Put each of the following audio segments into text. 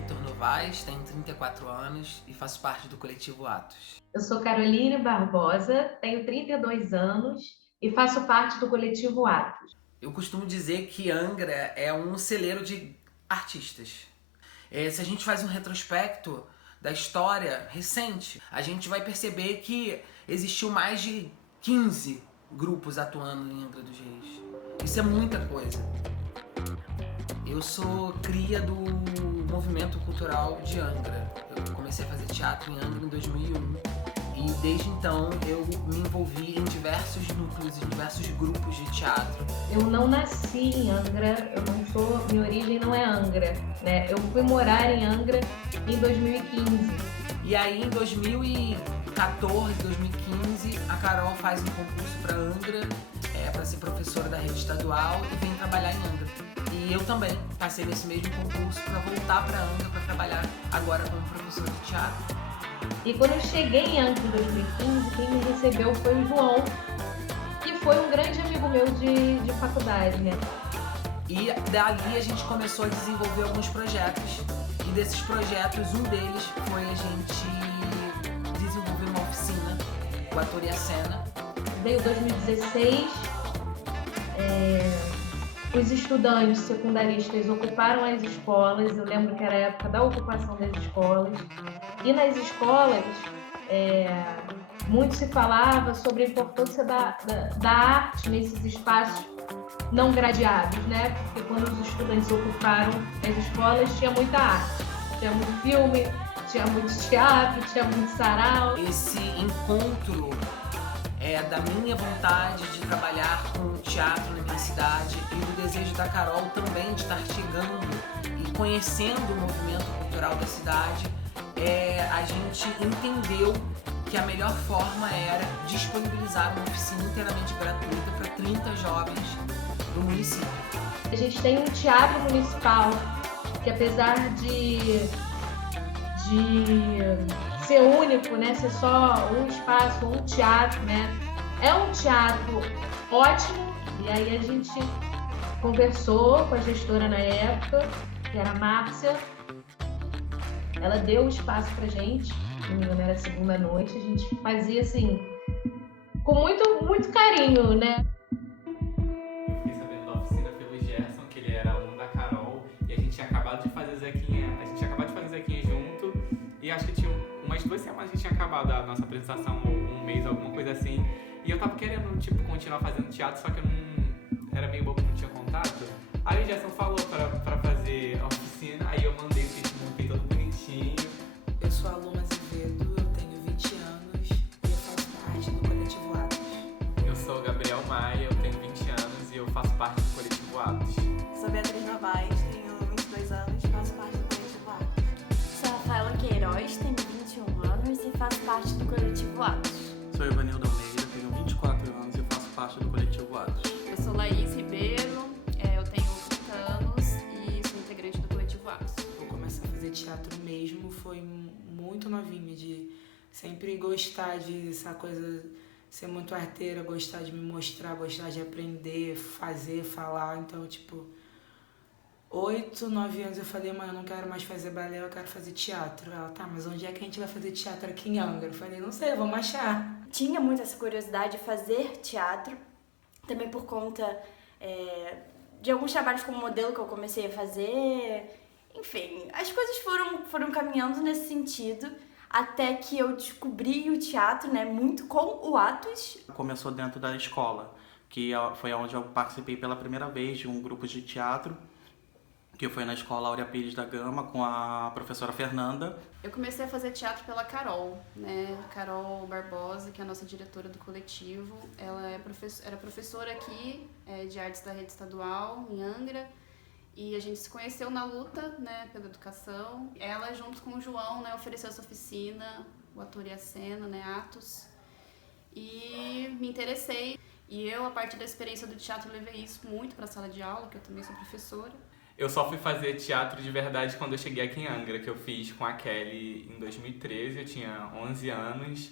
Vitor Novaes, tenho 34 anos e faço parte do coletivo Atos. Eu sou Caroline Barbosa, tenho 32 anos e faço parte do coletivo Atos. Eu costumo dizer que Angra é um celeiro de artistas. Se a gente faz um retrospecto da história recente, a gente vai perceber que existiu mais de 15 grupos atuando em Angra dos Reis. Isso é muita coisa. Eu sou cria do movimento cultural de Angra. Eu comecei a fazer teatro em Angra em 2001 e desde então eu me envolvi em diversos núcleos, em diversos grupos de teatro. Eu não nasci em Angra, minha origem não é Angra, né? Eu fui morar em Angra em 2015. E aí em 2014, 2015, a Carol faz um concurso para Angra, para ser professora da rede estadual e vem trabalhar em Angra. E eu também passei nesse mesmo concurso para voltar para Angra para trabalhar agora como professora de teatro. E quando eu cheguei em Angra em 2015, quem me recebeu foi o João, que foi um grande amigo meu de faculdade, né? E dali a gente começou a desenvolver alguns projetos. E desses projetos, um deles foi a gente desenvolver uma oficina, o Ator e a Cena. Veio 2016, os estudantes secundaristas ocuparam as escolas, eu lembro que era a época da ocupação das escolas, e nas escolas muito se falava sobre a importância da arte nesses espaços não gradeados, né? Porque quando os estudantes ocuparam as escolas tinha muita arte, tinha muito filme, tinha muito teatro, tinha muito sarau. Esse encontro da minha vontade de trabalhar com teatro na minha cidade e do desejo da Carol também de estar chegando e conhecendo o movimento cultural da cidade, a gente entendeu que a melhor forma era disponibilizar uma oficina inteiramente gratuita para 30 jovens do município. A gente tem um teatro municipal que, apesar de ser único, né, ser só um espaço, um teatro, né, é um teatro ótimo. E aí a gente conversou com a gestora na época, que era a Márcia. Ela deu o espaço pra gente, se não me engano era segunda noite, a gente fazia assim, com muito carinho, né? Eu fiquei sabendo da oficina pelo Gerson, que ele era aluno da Carol, e a gente tinha acabado de fazer Zequinha junto, e acho que tinha umas 2 semanas que a gente tinha acabado a nossa apresentação, ou um mês, alguma coisa assim, e eu tava querendo, continuar fazendo teatro, só que eu não era meio bobo, não tinha contato. Aí o Gerson falou pra fazer a oficina, aí eu mandei o texto, montei todo bonitinho. Eu sou a Luna Azevedo, eu tenho 20 anos e eu faço parte do coletivo Atos. Eu sou o Gabriel Maia, eu tenho 20 anos e eu faço parte do coletivo Atos. Sou Beatriz Novaes, tenho 22 anos e faço parte do coletivo Atos. Sou Rafaela Queiroz, tenho 21 anos e faço parte do coletivo Atos. Sou Ivanildo Almeida, tenho 24 anos e faço parte do coletivo Atos. Eu sou Laís Ribeiro, eu tenho 30 anos e sou integrante do coletivo Atos. Eu comecei a fazer teatro mesmo, foi muito novinha, de sempre gostar dessa coisa, ser muito arteira, gostar de me mostrar, gostar de aprender, fazer, falar. Então, 8, 9 anos eu falei, mãe, eu não quero mais fazer balé, eu quero fazer teatro. Ela, tá, mas onde é que a gente vai fazer teatro aqui em Angra? Eu falei, não sei, vamos achar. Tinha muito essa curiosidade de fazer teatro, também por conta de alguns trabalhos como modelo que eu comecei a fazer. Enfim, as coisas foram caminhando nesse sentido, até que eu descobri o teatro, né, muito com o Atos. Começou dentro da escola, que foi onde eu participei pela primeira vez de um grupo de teatro, que foi na escola Áurea Pires da Gama, com a professora Fernanda. Eu comecei a fazer teatro pela Carol, né? Carol Barbosa, que é a nossa diretora do coletivo. Ela era professora aqui de artes da rede estadual, em Angra. E a gente se conheceu na luta, né, pela educação. Ela, junto com o João, né, ofereceu essa oficina, o Ator e a Cena, né, Atos. E me interessei. E eu, a partir da experiência do teatro, levei isso muito para a sala de aula, que eu também sou professora. Eu só fui fazer teatro de verdade quando eu cheguei aqui em Angra, que eu fiz com a Kelly em 2013, eu tinha 11 anos.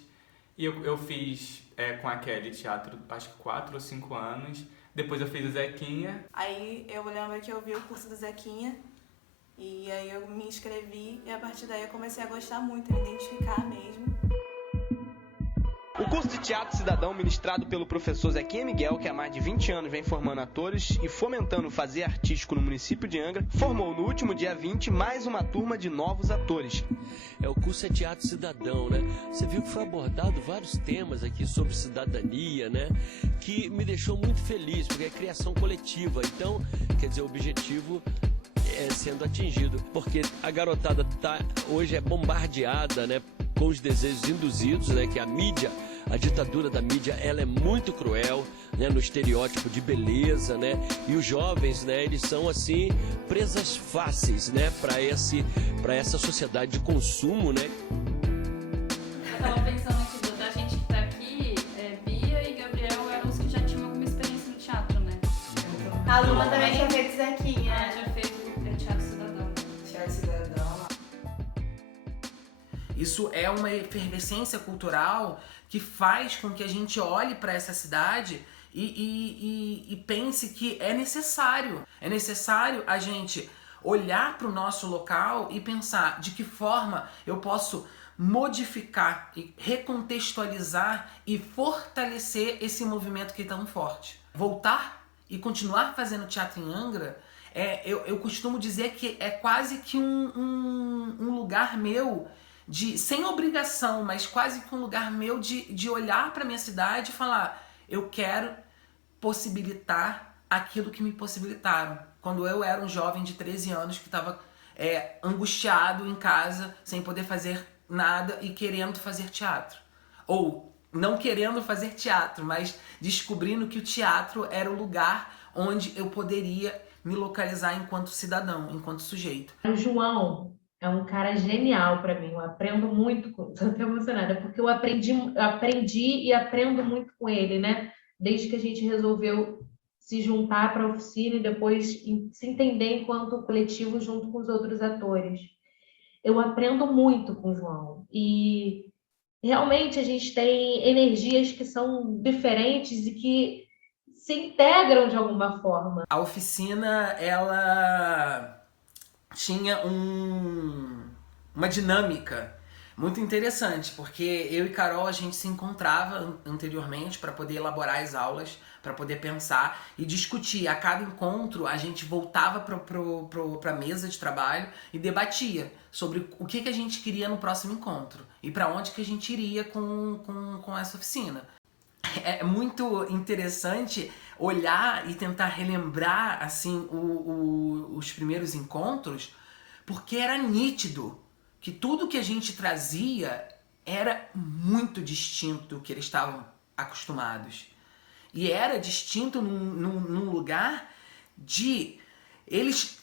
E eu fiz com a Kelly teatro, acho que 4 ou 5 anos. Depois eu fiz o Zequinha. Aí eu lembro que eu vi o curso do Zequinha E aí eu me inscrevi e a partir daí eu comecei a gostar muito, me identificar mesmo. O curso de Teatro Cidadão, ministrado pelo professor Zequinha Miguel, que há mais de 20 anos vem formando atores e fomentando o fazer artístico no município de Angra, formou no último dia 20 mais uma turma de novos atores. O curso é Teatro Cidadão, né? Você viu que foi abordado vários temas aqui sobre cidadania, né? Que me deixou muito feliz, porque é criação coletiva. Então, quer dizer, o objetivo é sendo atingido, porque a garotada hoje é bombardeada, né? Com os desejos induzidos, né? Que a mídia, a ditadura da mídia, ela é muito cruel, né? No estereótipo de beleza, né? E os jovens, né? Eles são assim presas fáceis, né? Para essa sociedade de consumo, né? Eu tava pensando aqui, da gente que tá aqui, Bia e Gabriel eram os que já tinham alguma experiência no teatro, né? A Luma também tinha feito Zequinha. Já fez o Teatro Cidadão. Teatro Cidadão. Isso é uma efervescência cultural que faz com que a gente olhe para essa cidade e pense que é necessário. É necessário a gente olhar para o nosso local e pensar de que forma eu posso modificar e recontextualizar e fortalecer esse movimento que é tão forte. Voltar e continuar fazendo teatro em Angra, eu costumo dizer que é quase que um lugar meu, sem obrigação, mas quase que um lugar meu de olhar para minha cidade e falar, eu quero possibilitar aquilo que me possibilitaram. Quando eu era um jovem de 13 anos que estava angustiado em casa, sem poder fazer nada e querendo fazer teatro. Ou não querendo fazer teatro, mas descobrindo que o teatro era o lugar onde eu poderia me localizar enquanto cidadão, enquanto sujeito. O João é um cara genial para mim, eu aprendo muito, estou até emocionada, porque eu aprendi e aprendo muito com ele, né? Desde que a gente resolveu se juntar para a oficina e depois se entender enquanto coletivo junto com os outros atores. Eu aprendo muito com o João e realmente a gente tem energias que são diferentes e que se integram de alguma forma. A oficina, ela tinha uma dinâmica muito interessante, porque eu e Carol, a gente se encontrava anteriormente para poder elaborar as aulas, para poder pensar e discutir. A cada encontro, a gente voltava para a mesa de trabalho e debatia sobre o que a gente queria no próximo encontro e para onde que a gente iria com essa oficina. É muito interessante olhar e tentar relembrar assim os primeiros encontros, porque era nítido que tudo que a gente trazia era muito distinto do que eles estavam acostumados. E era distinto num lugar de eles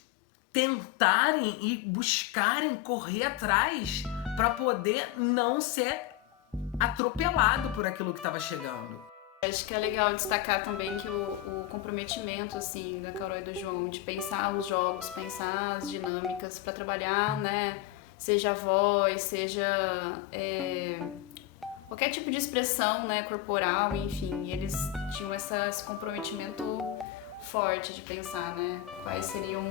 tentarem e buscarem correr atrás para poder não ser atropelado por aquilo que estava chegando. Acho que é legal destacar também que o comprometimento assim da Carol e do João de pensar os jogos, pensar as dinâmicas para trabalhar, né? Seja a voz, seja qualquer tipo de expressão, né, corporal, enfim. Eles tinham esse comprometimento forte de pensar, né, quais seriam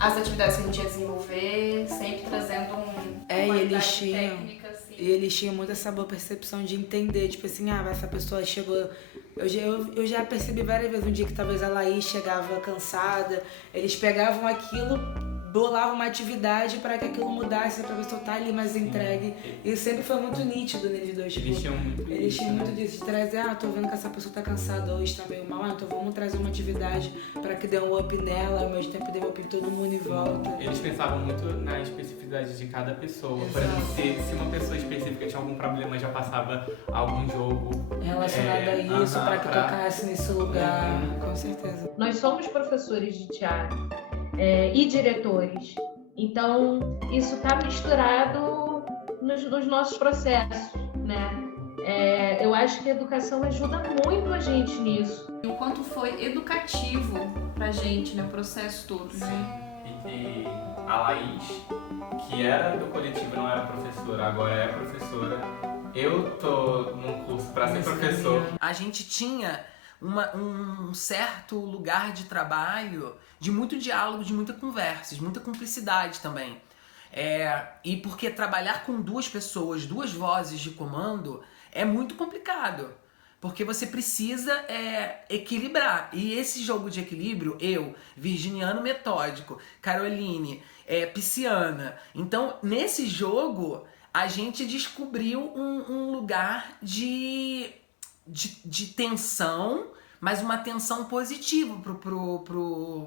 as atividades que a gente ia desenvolver, sempre trazendo técnica, assim. E eles tinham muito essa boa percepção de entender, tipo assim, essa pessoa chegou... Eu já percebi várias vezes um dia que talvez a Laís chegava cansada, eles pegavam aquilo, bolavam uma atividade para que aquilo mudasse, pra pessoa estar ali mais entregue. E sempre foi muito nítido neles dois. Tipo, Eles tinham muito disso, de trazer, tô vendo que essa pessoa tá cansada hoje, tá meio mal, então vamos trazer uma atividade para que dê um up nela, ao mesmo tempo dê um up em todo mundo em volta. Eles pensavam muito na especificidade de cada pessoa. Por exemplo, se uma pessoa específica tinha algum problema, já passava algum jogo relacionado a isso, para que tocasse nesse lugar, com certeza. Nós somos professores de teatro e diretores, então isso está misturado nos nossos processos, né? Eu acho que a educação ajuda muito a gente nisso. E o quanto foi educativo pra gente, né, o processo todo, né? E a Laís, que era do coletivo, não era professora, agora é professora. Eu tô num curso para ser professor. A gente tinha um certo lugar de trabalho, de muito diálogo, de muita conversa, de muita cumplicidade também. E porque trabalhar com duas pessoas, duas vozes de comando, é muito complicado. Porque você precisa equilibrar. E esse jogo de equilíbrio, eu, virginiano metódico, Caroline, pisciana. Então, nesse jogo, a gente descobriu um lugar de tensão, mas uma tensão positiva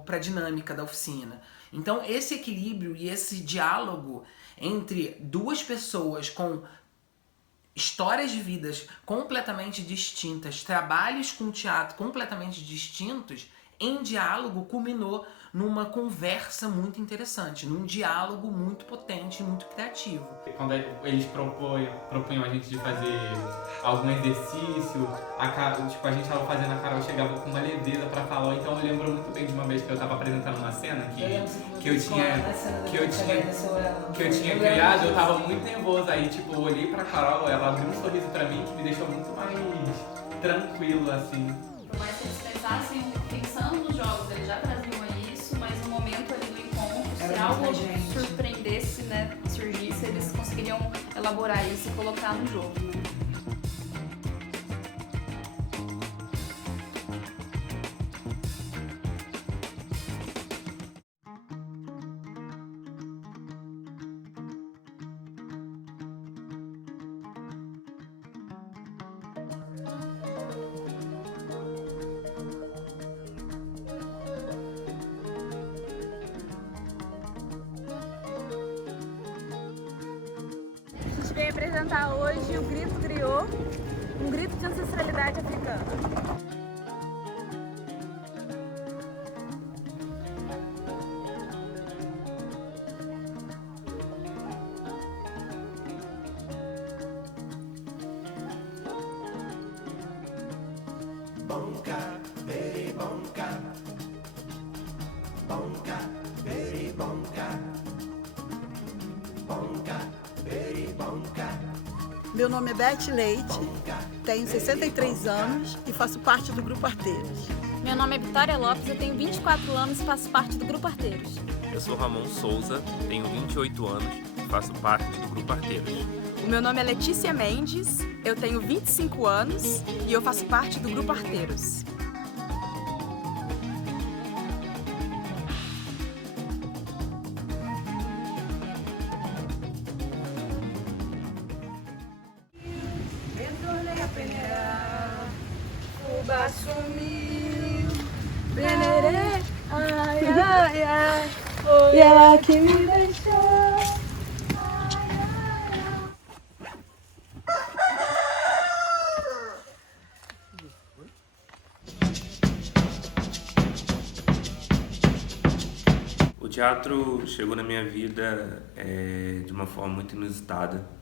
para a dinâmica da oficina. Então, esse equilíbrio e esse diálogo entre duas pessoas com histórias de vidas completamente distintas, trabalhos com teatro completamente distintos, em diálogo culminou numa conversa muito interessante, num diálogo muito potente e muito criativo. Quando eles propunham a gente de fazer algum exercício, a gente tava fazendo, a Carol chegava com uma leveza pra falar. Então eu lembro muito bem de uma vez que eu tava apresentando uma cena que eu tinha criado, eu tava muito nervoso. Aí tipo, eu olhei pra Carol, ela abriu um sorriso pra mim que me deixou muito mais tranquilo, assim. Por mais que eles pensassem, pensando nos jogos, eles já traziam isso, mas no momento ali do encontro, se algo surpreendesse, né, surgisse, eles conseguiriam elaborar isso e colocar no jogo, né? A gente veio apresentar hoje o Grito Griot, um grito de ancestralidade africana. Meu nome é Beth Leite, tenho 63 anos e faço parte do Grupo Arteiros. Meu nome é Vitória Lopes, eu tenho 24 anos e faço parte do Grupo Arteiros. Eu sou Ramon Souza, tenho 28 anos e faço parte do Grupo Arteiros. O meu nome é Letícia Mendes, eu tenho 25 anos e eu faço parte do Grupo Arteiros. Uba sumiu, Benerê, ai, ai, ai, foi ela que me deixou. O teatro chegou na minha vida de uma forma muito inusitada.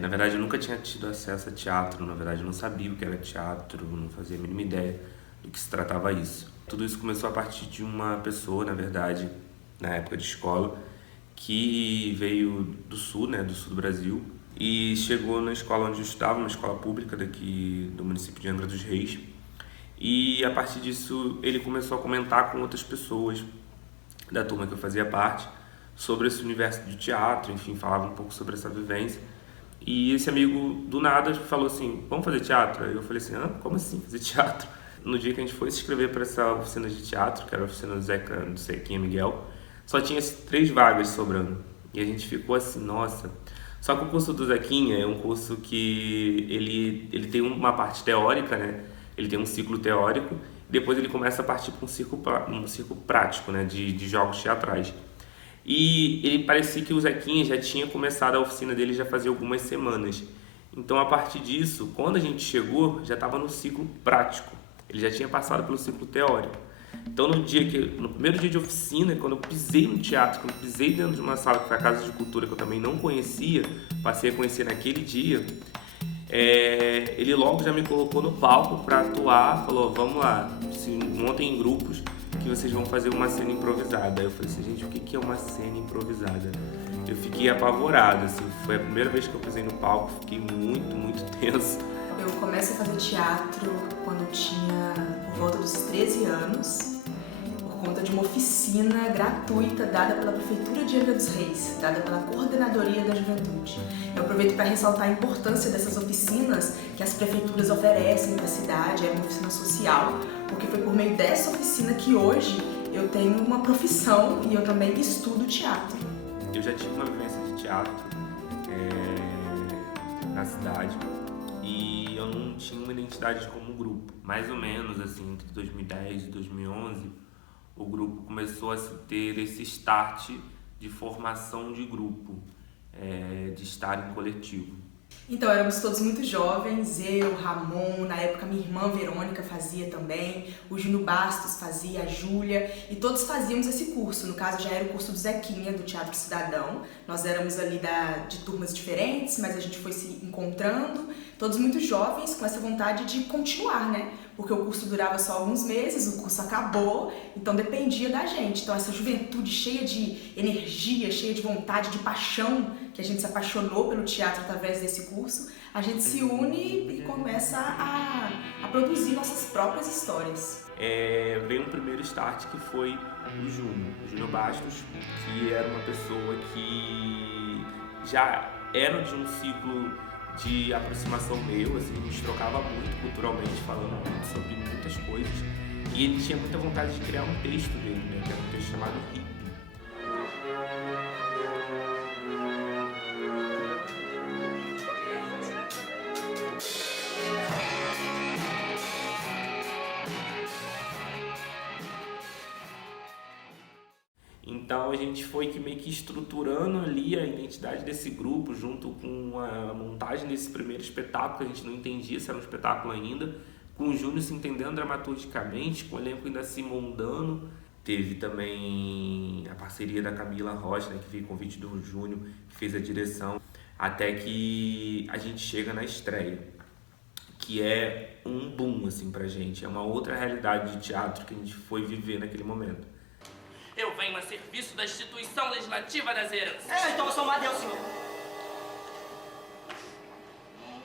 Na verdade, eu nunca tinha tido acesso a teatro, na verdade, eu não sabia o que era teatro, não fazia a mínima ideia do que se tratava isso. Tudo isso começou a partir de uma pessoa, na verdade, na época de escola, que veio do sul, né, do sul do Brasil, e chegou na escola onde eu estudava, uma escola pública daqui do município de Angra dos Reis, e a partir disso ele começou a comentar com outras pessoas da turma que eu fazia parte sobre esse universo de teatro, enfim, falava um pouco sobre essa vivência. E esse amigo, do nada, falou assim, vamos fazer teatro? Aí eu falei assim, como assim fazer teatro? No dia que a gente foi se inscrever para essa oficina de teatro, que era a oficina do Zequinha Miguel, só tinha 3 vagas sobrando. E a gente ficou assim, nossa. Só que o curso do Zequinha é um curso que ele tem uma parte teórica, né? Ele tem um ciclo teórico, depois ele começa a partir para um ciclo prático, né? De jogos teatrais. E ele parecia que o Zequinha já tinha começado a oficina dele já fazia algumas semanas. Então, a partir disso, quando a gente chegou, já estava no ciclo prático. Ele já tinha passado pelo ciclo teórico. Então, no primeiro dia de oficina, quando eu pisei no teatro, quando eu pisei dentro de uma sala que foi a Casa de Cultura, que eu também não conhecia, passei a conhecer naquele dia, ele logo já me colocou no palco para atuar, falou, vamos lá, se montem em grupos, que vocês vão fazer uma cena improvisada. Aí eu falei assim, gente, o que é uma cena improvisada? Eu fiquei apavorado, assim, foi a primeira vez que eu pisei no palco, fiquei muito, muito tenso. Eu comecei a fazer teatro quando eu tinha por volta dos 13 anos, por conta de uma oficina gratuita dada pela Prefeitura de Angra dos Reis, dada pela Coordenadoria da Juventude. Eu aproveito para ressaltar a importância dessas oficinas que as prefeituras oferecem para a cidade, é uma oficina social, porque foi por meio dessa oficina que hoje eu tenho uma profissão e eu também estudo teatro. Eu já tive uma vivência de teatro na cidade e eu não tinha uma identidade como grupo. Mais ou menos assim, entre 2010 e 2011, o grupo começou a ter esse start de formação de grupo, de estar em coletivo. Então, éramos todos muito jovens, eu, Ramon, na época minha irmã Verônica fazia também, o Júnior Bastos fazia, a Júlia, e todos fazíamos esse curso. No caso, já era o curso do Zequinha, do Teatro Cidadão. Nós éramos ali de turmas diferentes, mas a gente foi se encontrando, todos muito jovens, com essa vontade de continuar, né? Porque o curso durava só alguns meses, o curso acabou, então dependia da gente. Então essa juventude cheia de energia, cheia de vontade, de paixão, que a gente se apaixonou pelo teatro através desse curso, a gente se une e começa a produzir nossas próprias histórias. Veio um primeiro start que foi o Júnior Bastos, que era uma pessoa que já era de um ciclo de aproximação meu, assim, a gente trocava muito culturalmente, falando muito sobre muitas coisas, e ele tinha muita vontade de criar um texto dele, né, que era um texto chamado Hippie. Então a gente foi meio que estruturando ali a identidade desse grupo junto com a montagem desse primeiro espetáculo, que a gente não entendia se era um espetáculo ainda, com o Júnior se entendendo dramaturgicamente, com o elenco ainda se moldando. Teve também a parceria da Camila Rocha, né, que veio convite do Júnior, que fez a direção, até que a gente chega na estreia, que é um boom assim, pra gente, é uma outra realidade de teatro que a gente foi viver naquele momento. Eu venho a serviço da instituição legislativa das heranças. Então eu sou Amadeu, senhor.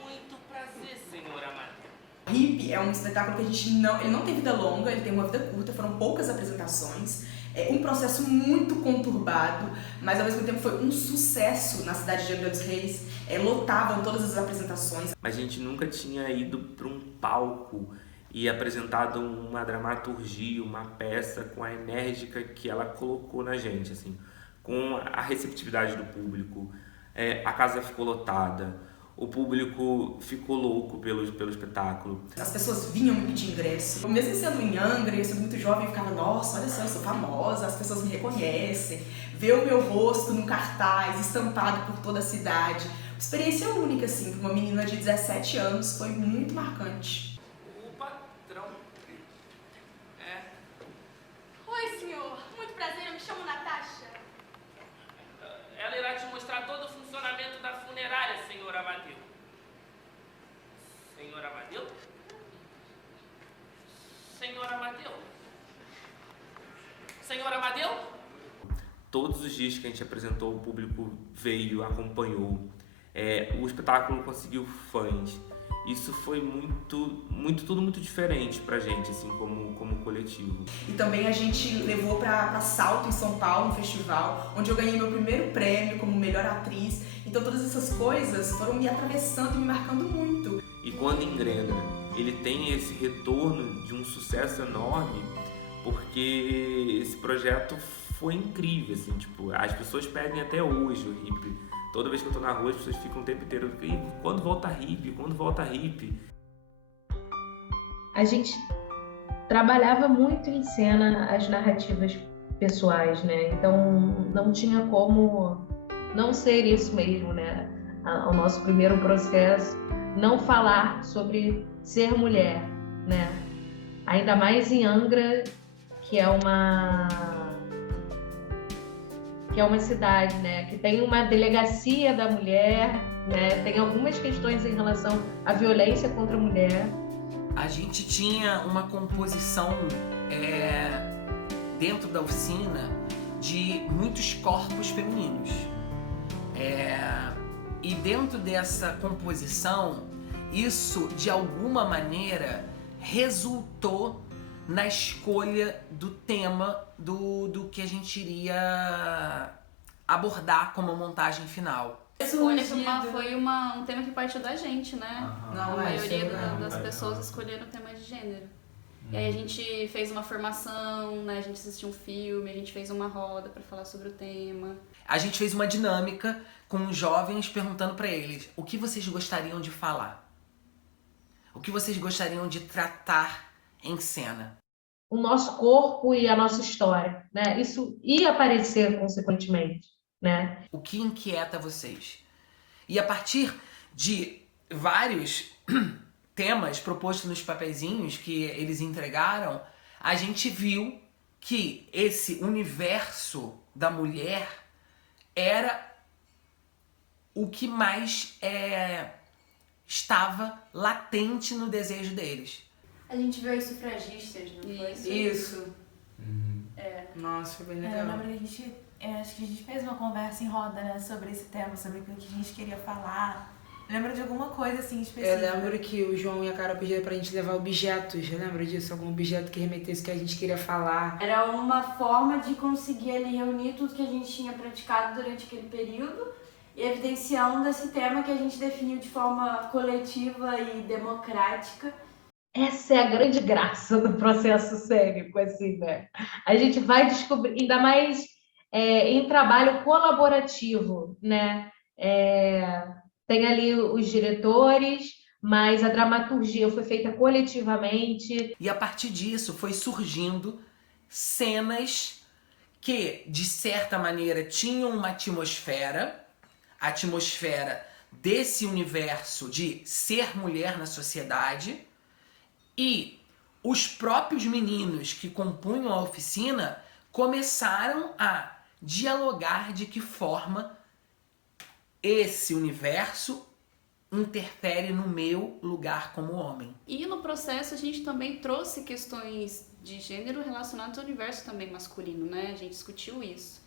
Muito prazer, senhor Amadeu. Hippie é um espetáculo que ele não tem vida longa, ele tem uma vida curta, foram poucas apresentações. É um processo muito conturbado, mas ao mesmo tempo foi um sucesso na cidade de Angra dos Reis. Lotavam todas as apresentações. Mas a gente nunca tinha ido para um palco e apresentado uma dramaturgia, uma peça com a enérgica que ela colocou na gente, assim, com a receptividade do público. A casa ficou lotada, o público ficou louco pelo espetáculo. As pessoas vinham me pedir ingresso. Mesmo sendo em Angra, eu sendo muito jovem, eu ficava, nossa, olha só, eu sou famosa, as pessoas me reconhecem. Ver o meu rosto num cartaz, estampado por toda a cidade. Uma experiência única, assim, para uma menina de 17 anos, foi muito marcante. Oi, senhor. Muito prazer, eu me chamo Natasha. Ela irá te mostrar todo o funcionamento da funerária, senhor Amadeu. Senhor Amadeu? Senhor Amadeu? Senhor Amadeu? Todos os dias que a gente apresentou, o público veio, acompanhou. O espetáculo conseguiu fãs. Isso foi tudo muito diferente pra gente, assim, como coletivo. E também a gente levou pra Salto, em São Paulo, um festival, onde eu ganhei meu primeiro prêmio como melhor atriz. Então todas essas coisas foram me atravessando e me marcando muito. E quando engrena, ele tem esse retorno de um sucesso enorme, porque esse projeto foi incrível, assim, tipo, as pessoas pedem até hoje o Hippie. Toda vez que eu tô na rua, as pessoas ficam o tempo inteiro, quando volta Hippie? Quando volta Hippie? A gente trabalhava muito em cena as narrativas pessoais, né? Então não tinha como não ser isso mesmo, né? O nosso primeiro processo, não falar sobre ser mulher, né? Ainda mais em Angra, que é uma cidade, né, que tem uma delegacia da mulher, né, tem algumas questões em relação à violência contra a mulher. A gente tinha uma composição dentro da oficina de muitos corpos femininos. E dentro dessa composição isso de alguma maneira resultou na escolha do tema do que a gente iria abordar como montagem final. A escolha foi um tema que partiu da gente, né? Não, a maioria não, das pessoas escolheram o tema de gênero. E aí a gente fez uma formação, né? A gente assistiu um filme, a gente fez uma roda para falar sobre o tema. A gente fez uma dinâmica com os jovens perguntando para eles o que vocês gostariam de falar. O que vocês gostariam de tratar em cena. O nosso corpo e a nossa história, né? Isso ia aparecer consequentemente, né? O que inquieta vocês? E a partir de vários temas propostos nos papeizinhos que eles entregaram, a gente viu que esse universo da mulher era o que mais estava latente no desejo deles. A gente viu as sufragistas, não foi? Isso. É. Nossa, foi bem legal. Eu lembro que acho que a gente fez uma conversa em roda, né, sobre esse tema, sobre o que a gente queria falar. Lembra de alguma coisa assim específica? Eu lembro que o João e a Carol pediram pra gente levar objetos. Eu lembro disso, algum objeto que remetesse que a gente queria falar. Era uma forma de conseguir ali reunir tudo que a gente tinha praticado durante aquele período e evidenciando esse tema que a gente definiu de forma coletiva e democrática. Essa é a grande graça do processo cênico, assim, né? A gente vai descobrir, ainda mais em trabalho colaborativo, né? Tem ali os diretores, mas a dramaturgia foi feita coletivamente. E a partir disso foi surgindo cenas que, de certa maneira, tinham uma atmosfera, a atmosfera desse universo de ser mulher na sociedade, e os próprios meninos que compunham a oficina começaram a dialogar de que forma esse universo interfere no meu lugar como homem. E no processo a gente também trouxe questões de gênero relacionadas ao universo também masculino, né? A gente discutiu isso.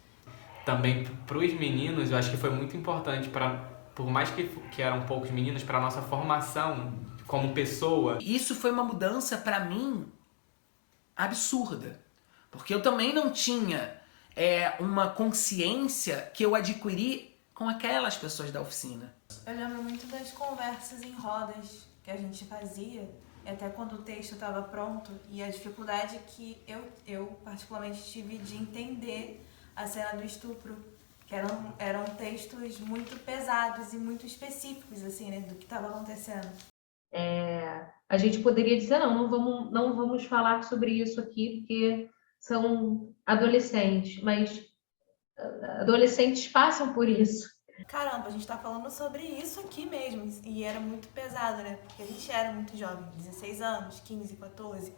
Também para os meninos, eu acho que foi muito importante, por mais que eram poucos meninos, para a nossa formação como pessoa. Isso foi uma mudança para mim absurda, porque eu também não tinha uma consciência que eu adquiri com aquelas pessoas da oficina. Eu lembro muito das conversas em rodas que a gente fazia, até quando o texto estava pronto, e a dificuldade que eu particularmente tive de entender a cena do estupro, que eram textos muito pesados e muito específicos, assim, né, do que estava acontecendo. A gente poderia dizer, não vamos falar sobre isso aqui, porque são adolescentes, mas adolescentes passam por isso. Caramba, a gente tá falando sobre isso aqui mesmo, e era muito pesado, né? Porque a gente era muito jovem, 16 anos, 15, 14.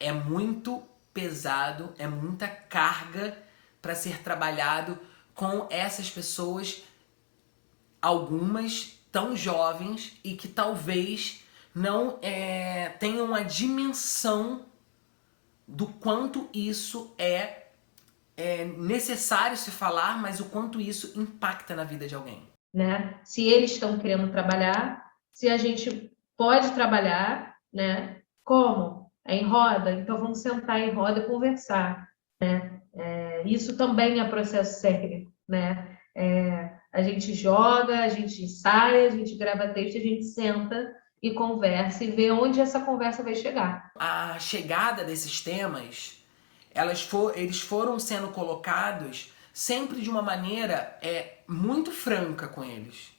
É muito pesado, é muita carga para ser trabalhado com essas pessoas, algumas tão jovens e que talvez não tenham a dimensão do quanto isso é necessário se falar, mas o quanto isso impacta na vida de alguém. Né? Se eles estão querendo trabalhar, se a gente pode trabalhar, né? Como? Em roda? Então vamos sentar em roda e conversar, né? Isso também é processo cênico, né? A gente joga, a gente ensaia, a gente grava texto, a gente senta e conversa e vê onde essa conversa vai chegar. A chegada desses temas, eles foram sendo colocados sempre de uma maneira muito franca com eles.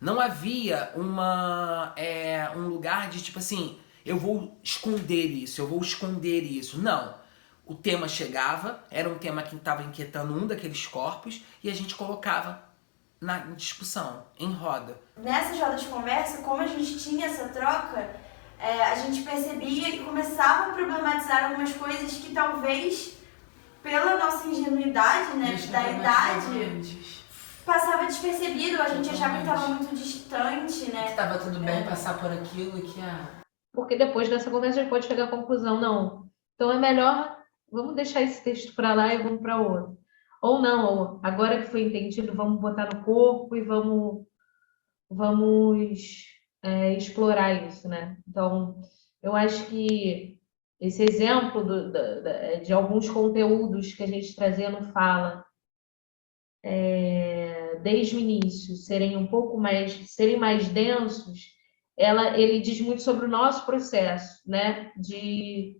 Não havia um lugar de tipo assim, eu vou esconder isso. Não. O tema chegava, era um tema que estava inquietando um daqueles corpos e a gente colocava na discussão, em roda. Nessas rodas de conversa, como a gente tinha essa troca, a gente percebia e começava a problematizar algumas coisas que talvez, pela nossa ingenuidade, né, da idade, passava despercebido. A gente achava que estava muito distante, né? Que estava tudo bem passar por aquilo e que... Porque depois dessa conversa a gente pode chegar à conclusão, não. Então é melhor, vamos deixar esse texto para lá e vamos para outro. Ou não, ou agora que foi entendido, vamos botar no corpo e vamos explorar isso, né? Então, eu acho que esse exemplo de alguns conteúdos que a gente trazia no Fala, desde o início, serem mais densos, ele diz muito sobre o nosso processo, né? De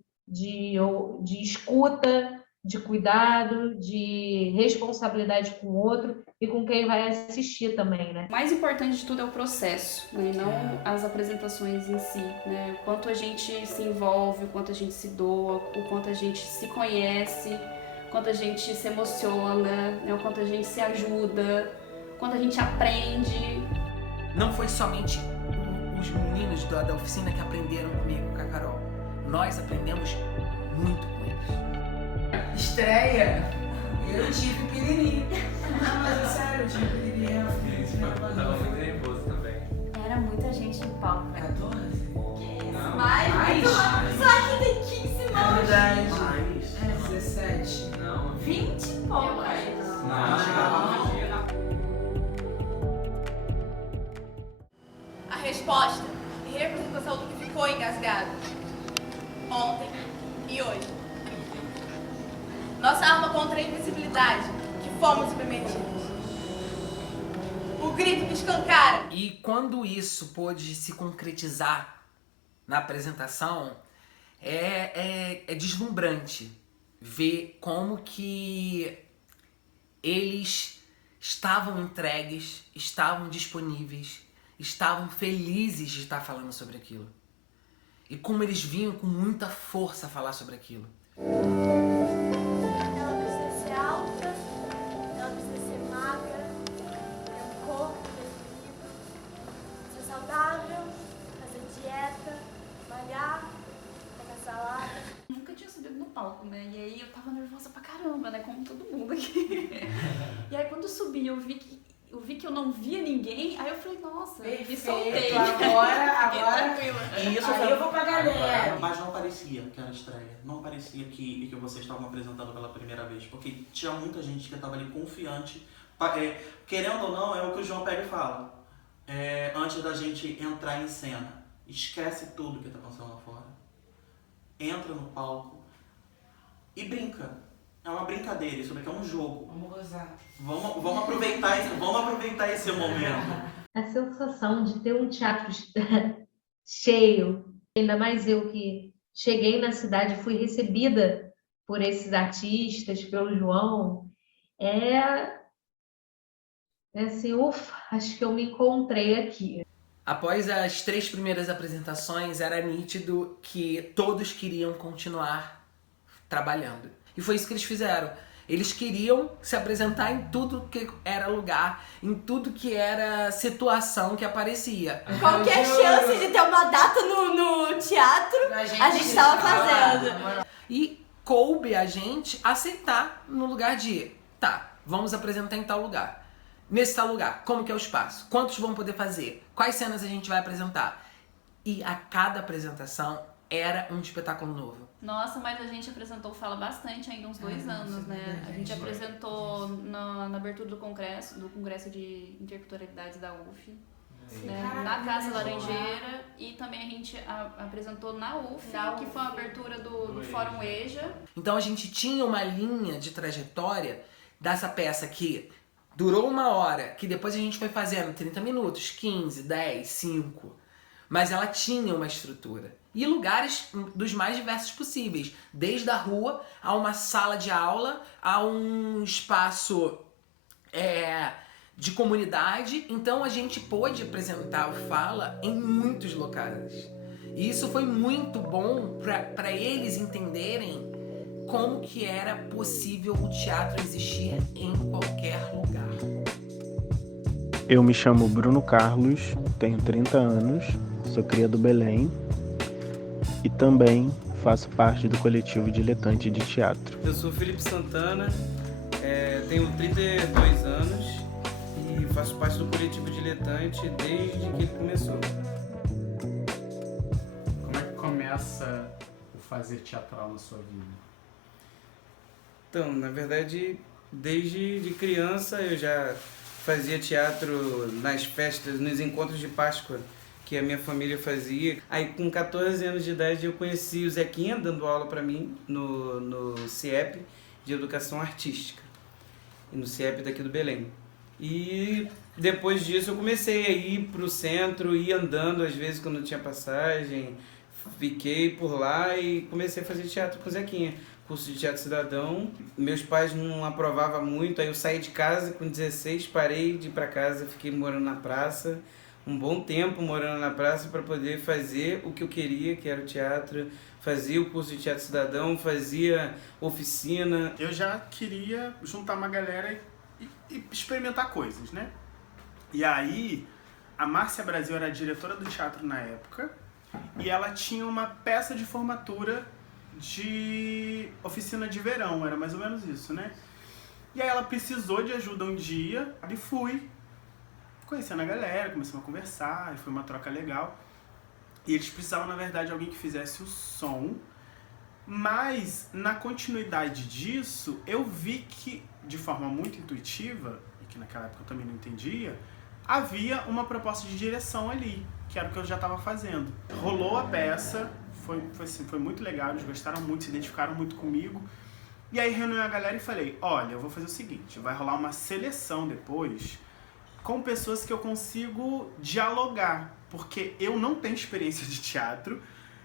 escuta, de cuidado, de responsabilidade com o outro e com quem vai assistir também, né? O mais importante de tudo é o processo, né? Não as apresentações em si, né? O quanto a gente se envolve, o quanto a gente se doa, o quanto a gente se conhece, o quanto a gente se emociona, né? O quanto a gente se ajuda, o quanto a gente aprende. Não foi somente os meninos da oficina que aprenderam comigo, com a Carol. Nós aprendemos muito com eles. Estreia, eu tive piriri. Não, mas é sério, eu tive piriri. Tava muito nervoso também. Era muita gente no palco. 14? Mais? Só que tem 15 mãos. Verdade. 17. Não. 20 e pouco. Não, chegava no dia. A resposta e representação do que ficou engasgado ontem e hoje. Nossa arma contra a invisibilidade, que fomos submetidos. O grito que escancara. E quando isso pôde se concretizar na apresentação, é deslumbrante ver como que eles estavam entregues, estavam disponíveis, estavam felizes de estar falando sobre aquilo. E como eles vinham com muita força a falar sobre aquilo. Ela precisa ser alta, ela precisa ser magra, ter um corpo definido, ser saudável, fazer dieta, malhar, pegar salada. Nunca tinha subido no palco, né? E aí eu tava nervosa pra caramba, né? Como todo mundo aqui. E aí quando eu subi, eu vi que eu não via ninguém, aí eu falei, nossa, me soltei. Agora. E isso aí eu vou pra galera. Mas não parecia que era estreia. Não parecia que vocês estavam apresentando pela primeira vez. Porque tinha muita gente que estava ali confiante. Querendo ou não, é o que o João Pérez fala. Antes da gente entrar em cena. Esquece tudo que está passando lá fora. Entra no palco e brinca. É uma brincadeira, isso daqui é um jogo. Vamos gozar. Vamos aproveitar esse momento. A sensação de ter um teatro cheio, ainda mais eu que cheguei na cidade e fui recebida por esses artistas, pelo João, assim, ufa, acho que eu me encontrei aqui. Após as 3 primeiras apresentações, era nítido que todos queriam continuar trabalhando. E foi isso que eles fizeram. Eles queriam se apresentar em tudo que era lugar, em tudo que era situação que aparecia. Qualquer chance de ter uma data no teatro, a gente estava fazendo. E coube a gente aceitar no lugar de, vamos apresentar em tal lugar. Nesse tal lugar, como que é o espaço? Quantos vão poder fazer? Quais cenas a gente vai apresentar? E a cada apresentação era um espetáculo novo. Nossa, mas a gente apresentou o Fala bastante ainda uns 2 anos, né? A gente apresentou na abertura do Congresso de Interculturalidades da UF, né? Na Casa Laranjeira, e também a gente apresentou na UF, que foi a abertura do Fórum EJA. Então a gente tinha uma linha de trajetória dessa peça que durou 1 hora, que depois a gente foi fazendo 30 minutos, 15, 10, 5, mas ela tinha uma estrutura. E lugares dos mais diversos possíveis, desde a rua a uma sala de aula, a um espaço de comunidade. Então a gente pôde apresentar o Fala em muitos locais. E isso foi muito bom para eles entenderem como que era possível o teatro existir em qualquer lugar. Eu me chamo Bruno Carlos, tenho 30 anos, sou cria do Belém. E também faço parte do coletivo Diletante de Teatro. Eu sou Felipe Santana, tenho 32 anos e faço parte do coletivo Diletante desde que ele começou. Como é que começa o fazer teatral na sua vida? Então, na verdade, desde de criança eu já fazia teatro nas festas, nos encontros de Páscoa que a minha família fazia. Aí com 14 anos de idade eu conheci o Zequinha dando aula para mim no CIEP de Educação Artística, no CIEP daqui do Belém. E depois disso eu comecei a ir pro centro, ir andando às vezes quando tinha passagem, fiquei por lá e comecei a fazer teatro com o Zequinha. Curso de Teatro Cidadão, meus pais não aprovavam muito, aí eu saí de casa com 16, parei de ir para casa, fiquei morando na praça, um bom tempo morando na praça para poder fazer o que eu queria, que era o teatro, fazia o curso de Teatro Cidadão, fazia oficina. Eu já queria juntar uma galera e experimentar coisas, né? E aí, a Márcia Brasil era a diretora do teatro na época, e ela tinha uma peça de formatura de oficina de verão, era mais ou menos isso, né? E aí ela precisou de ajuda um dia e fui conhecendo a galera, começamos a conversar, e foi uma troca legal. E eles precisavam, na verdade, de alguém que fizesse o som, mas na continuidade disso, eu vi que, de forma muito intuitiva, e que naquela época eu também não entendia, havia uma proposta de direção ali, que era o que eu já estava fazendo. Rolou a peça, foi muito legal, eles gostaram muito, se identificaram muito comigo. E aí reuni a galera e falei, olha, eu vou fazer o seguinte, vai rolar uma seleção depois com pessoas que eu consigo dialogar, porque eu não tenho experiência de teatro,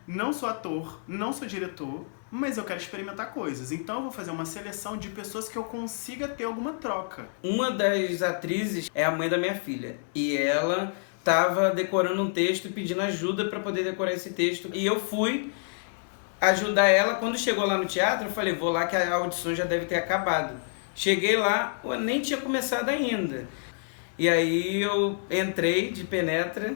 não sou ator, não sou diretor, mas eu quero experimentar coisas. Então eu vou fazer uma seleção de pessoas que eu consiga ter alguma troca. Uma das atrizes é a mãe da minha filha, e ela estava decorando um texto e pedindo ajuda para poder decorar esse texto. E eu fui ajudar ela. Quando chegou lá no teatro, eu falei, vou lá que a audição já deve ter acabado. Cheguei lá, nem tinha começado ainda. E aí eu entrei de penetra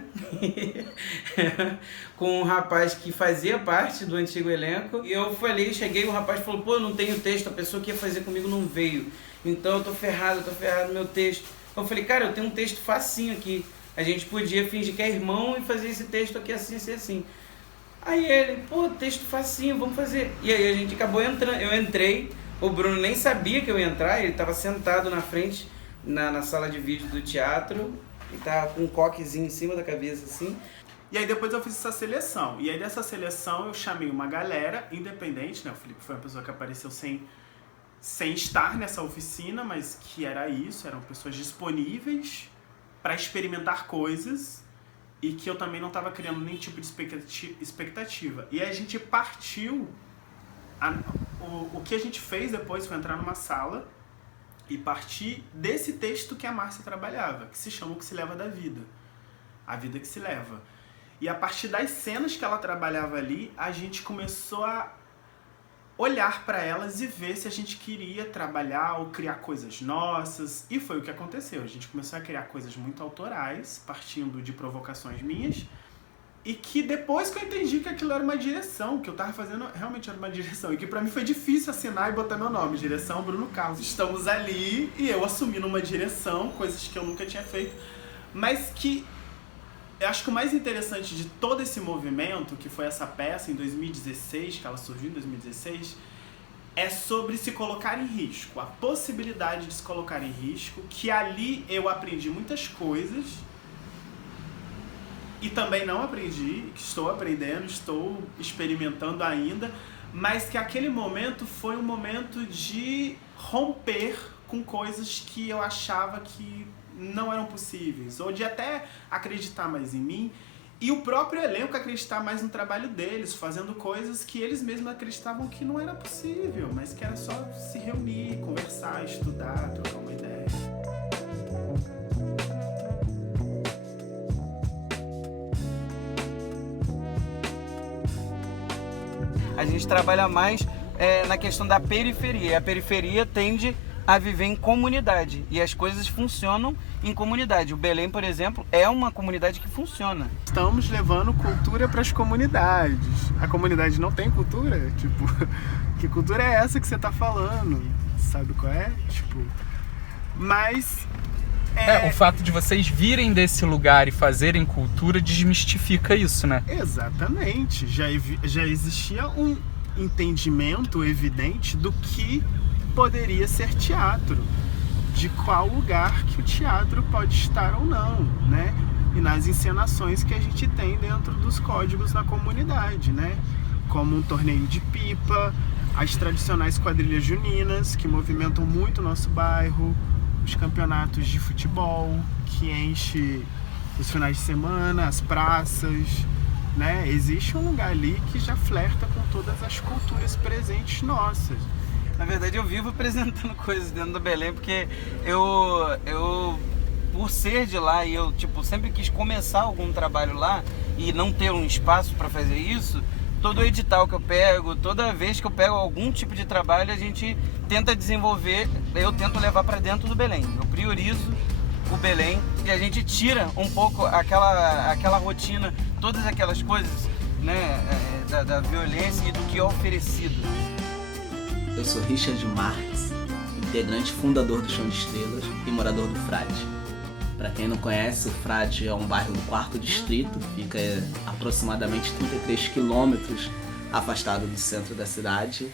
com um rapaz que fazia parte do antigo elenco. E eu falei, cheguei, o rapaz falou, pô, eu não tenho texto, a pessoa que ia fazer comigo não veio. Então eu tô ferrado no meu texto. Eu falei, cara, eu tenho um texto facinho aqui. A gente podia fingir que é irmão e fazer esse texto aqui assim, assim, assim. Aí ele, pô, texto facinho, vamos fazer. E aí a gente acabou entrando, eu entrei, o Bruno nem sabia que eu ia entrar, ele estava sentado na frente, na sala de vídeo do teatro, e tava com um coquezinho em cima da cabeça, assim. E aí depois eu fiz essa seleção. E aí dessa seleção eu chamei uma galera independente, né? O Felipe foi uma pessoa que apareceu sem estar nessa oficina, mas que era isso, eram pessoas disponíveis para experimentar coisas e que eu também não estava criando nenhum tipo de expectativa. E aí a gente partiu, o que a gente fez depois foi entrar numa sala e partir desse texto que a Márcia trabalhava, que se chama O Que Se Leva da Vida, A Vida Que Se Leva. E a partir das cenas que ela trabalhava ali, a gente começou a olhar para elas e ver se a gente queria trabalhar ou criar coisas nossas. E foi o que aconteceu. A gente começou a criar coisas muito autorais, partindo de provocações minhas, e que depois que eu entendi que aquilo era uma direção, que eu tava fazendo realmente era uma direção, e que para mim foi difícil assinar e botar meu nome, direção Bruno Carlos. Estamos ali e eu assumindo uma direção, coisas que eu nunca tinha feito, mas que eu acho que o mais interessante de todo esse movimento, que foi essa peça em 2016, que ela surgiu em 2016, é sobre se colocar em risco, a possibilidade de se colocar em risco, que ali eu aprendi muitas coisas e também não aprendi, que estou aprendendo, estou experimentando ainda, mas que aquele momento foi um momento de romper com coisas que eu achava que não eram possíveis, ou de até acreditar mais em mim, e o próprio elenco acreditar mais no trabalho deles, fazendo coisas que eles mesmos acreditavam que não era possível, mas que era só se reunir, conversar, estudar, trocar uma ideia. A gente trabalha mais na questão da periferia. A periferia tende a viver em comunidade e as coisas funcionam em comunidade. O Belém, por exemplo, é uma comunidade que funciona. Estamos levando cultura para as comunidades. A comunidade não tem cultura? Tipo, que cultura é essa que você tá falando? Sabe qual é? Tipo, mas o fato de vocês virem desse lugar e fazerem cultura desmistifica isso, né? Exatamente. Já existia um entendimento evidente do que poderia ser teatro, de qual lugar que o teatro pode estar ou não, né? e nas encenações que a gente tem dentro dos códigos na comunidade, né? Como um torneio de pipa, as tradicionais quadrilhas juninas, que movimentam muito o nosso bairro, os campeonatos de futebol, que enche os finais de semana, as praças, né? Existe um lugar ali que já flerta com todas as culturas presentes nossas. Na verdade, eu vivo apresentando coisas dentro do Belém, porque eu por ser de lá e eu sempre quis começar algum trabalho lá e não ter um espaço para fazer isso, todo edital que eu pego, toda vez que eu pego algum tipo de trabalho, a gente tenta desenvolver, eu tento levar para dentro do Belém. Eu priorizo o Belém e a gente tira um pouco aquela rotina, todas aquelas coisas, né, da violência e do que é oferecido. Eu sou Richard Marques, integrante fundador do Chão de Estrelas e morador do Frade. Para quem não conhece, o Frade é um bairro do 4º distrito, fica aproximadamente 33 quilômetros afastado do centro da cidade.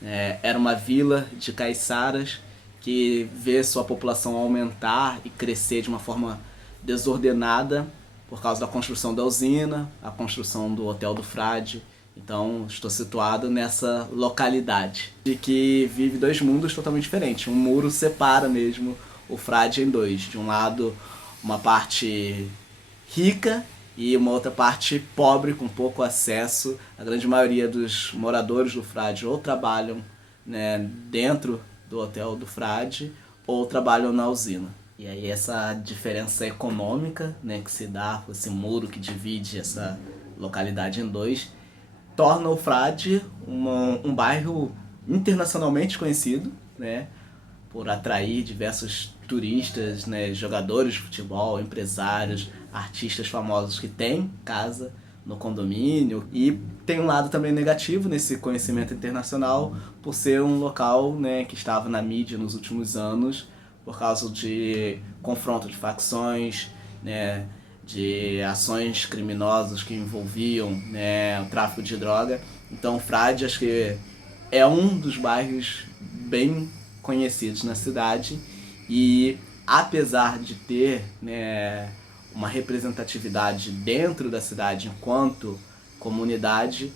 Era uma vila de caiçaras que vê sua população aumentar e crescer de uma forma desordenada por causa da construção da usina, a construção do Hotel do Frade. Então, estou situado nessa localidade e que vive dois mundos totalmente diferentes. Um muro separa mesmo o Frade em dois. De um lado, uma parte rica e uma outra parte pobre, com pouco acesso. A grande maioria dos moradores do Frade ou trabalham, né, dentro do Hotel do Frade ou trabalham na usina. E aí essa diferença econômica, né, que se dá, esse muro que divide essa localidade em dois, torna o Frade um bairro internacionalmente conhecido, né, por atrair diversos turistas, né, jogadores de futebol, empresários, artistas famosos que têm casa no condomínio. E tem um lado também negativo nesse conhecimento internacional, por ser um local, né, que estava na mídia nos últimos anos por causa de confronto de facções, né, de ações criminosas que envolviam, né, o tráfico de droga. Então o Frade, acho que é um dos bairros bem conhecidos na cidade e, apesar de ter, né, uma representatividade dentro da cidade enquanto comunidade,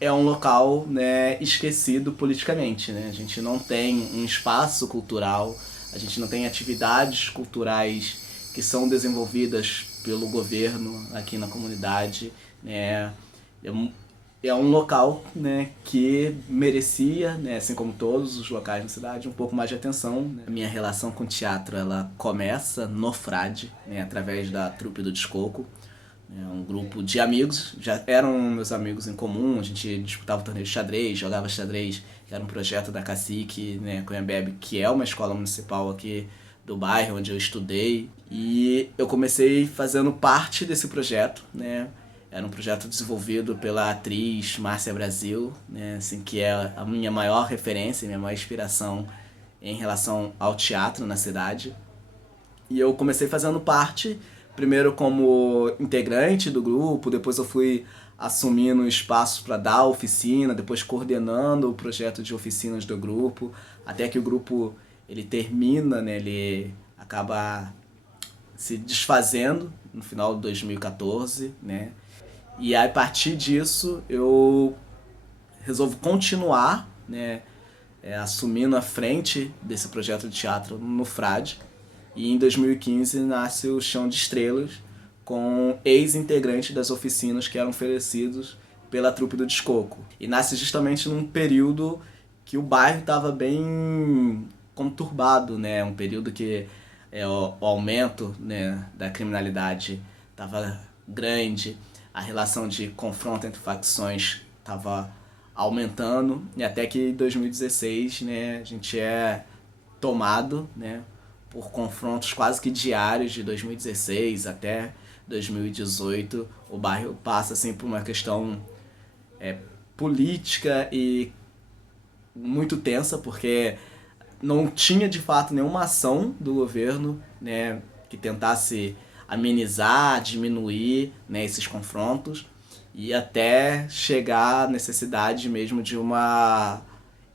é um local, né, esquecido politicamente, né? A gente não tem um espaço cultural, a gente não tem atividades culturais que são desenvolvidas pelo governo aqui na comunidade, né? É um local, né, que merecia, né, assim como todos os locais na cidade, um pouco mais de atenção, né? A minha relação com o teatro, ela começa no Frade, né, através da Trupe do Descoco, né, um grupo de amigos, já eram meus amigos em comum, a gente disputava torneio de xadrez, jogava xadrez, que era um projeto da Cacique, né, Cunhabebe, que é uma escola municipal aqui do bairro onde eu estudei, e eu comecei fazendo parte desse projeto, né? Era um projeto desenvolvido pela atriz Márcia Brasil, né, assim, que é a minha maior referência, minha maior inspiração em relação ao teatro na cidade. E eu comecei fazendo parte, primeiro como integrante do grupo, depois eu fui assumindo espaços para dar oficina, depois coordenando o projeto de oficinas do grupo, até que o grupo ele termina, né, ele acaba se desfazendo no final de 2014, né? E aí, a partir disso, eu resolvo continuar, né, assumindo a frente desse projeto de teatro no Frade. E em 2015 nasce o Chão de Estrelas, com ex-integrantes das oficinas que eram oferecidos pela Trupe do Descoco. E nasce justamente num período que o bairro estava bem conturbado, né? Um período que o aumento, né, da criminalidade estava grande, a relação de confronto entre facções estava aumentando, e até que em 2016, né, a gente é tomado, né, por confrontos quase que diários de 2016 até 2018. O bairro passa assim, por uma questão política e muito tensa, porque não tinha de fato nenhuma ação do governo, né, que tentasse amenizar, diminuir, né, esses confrontos, e até chegar à necessidade mesmo de uma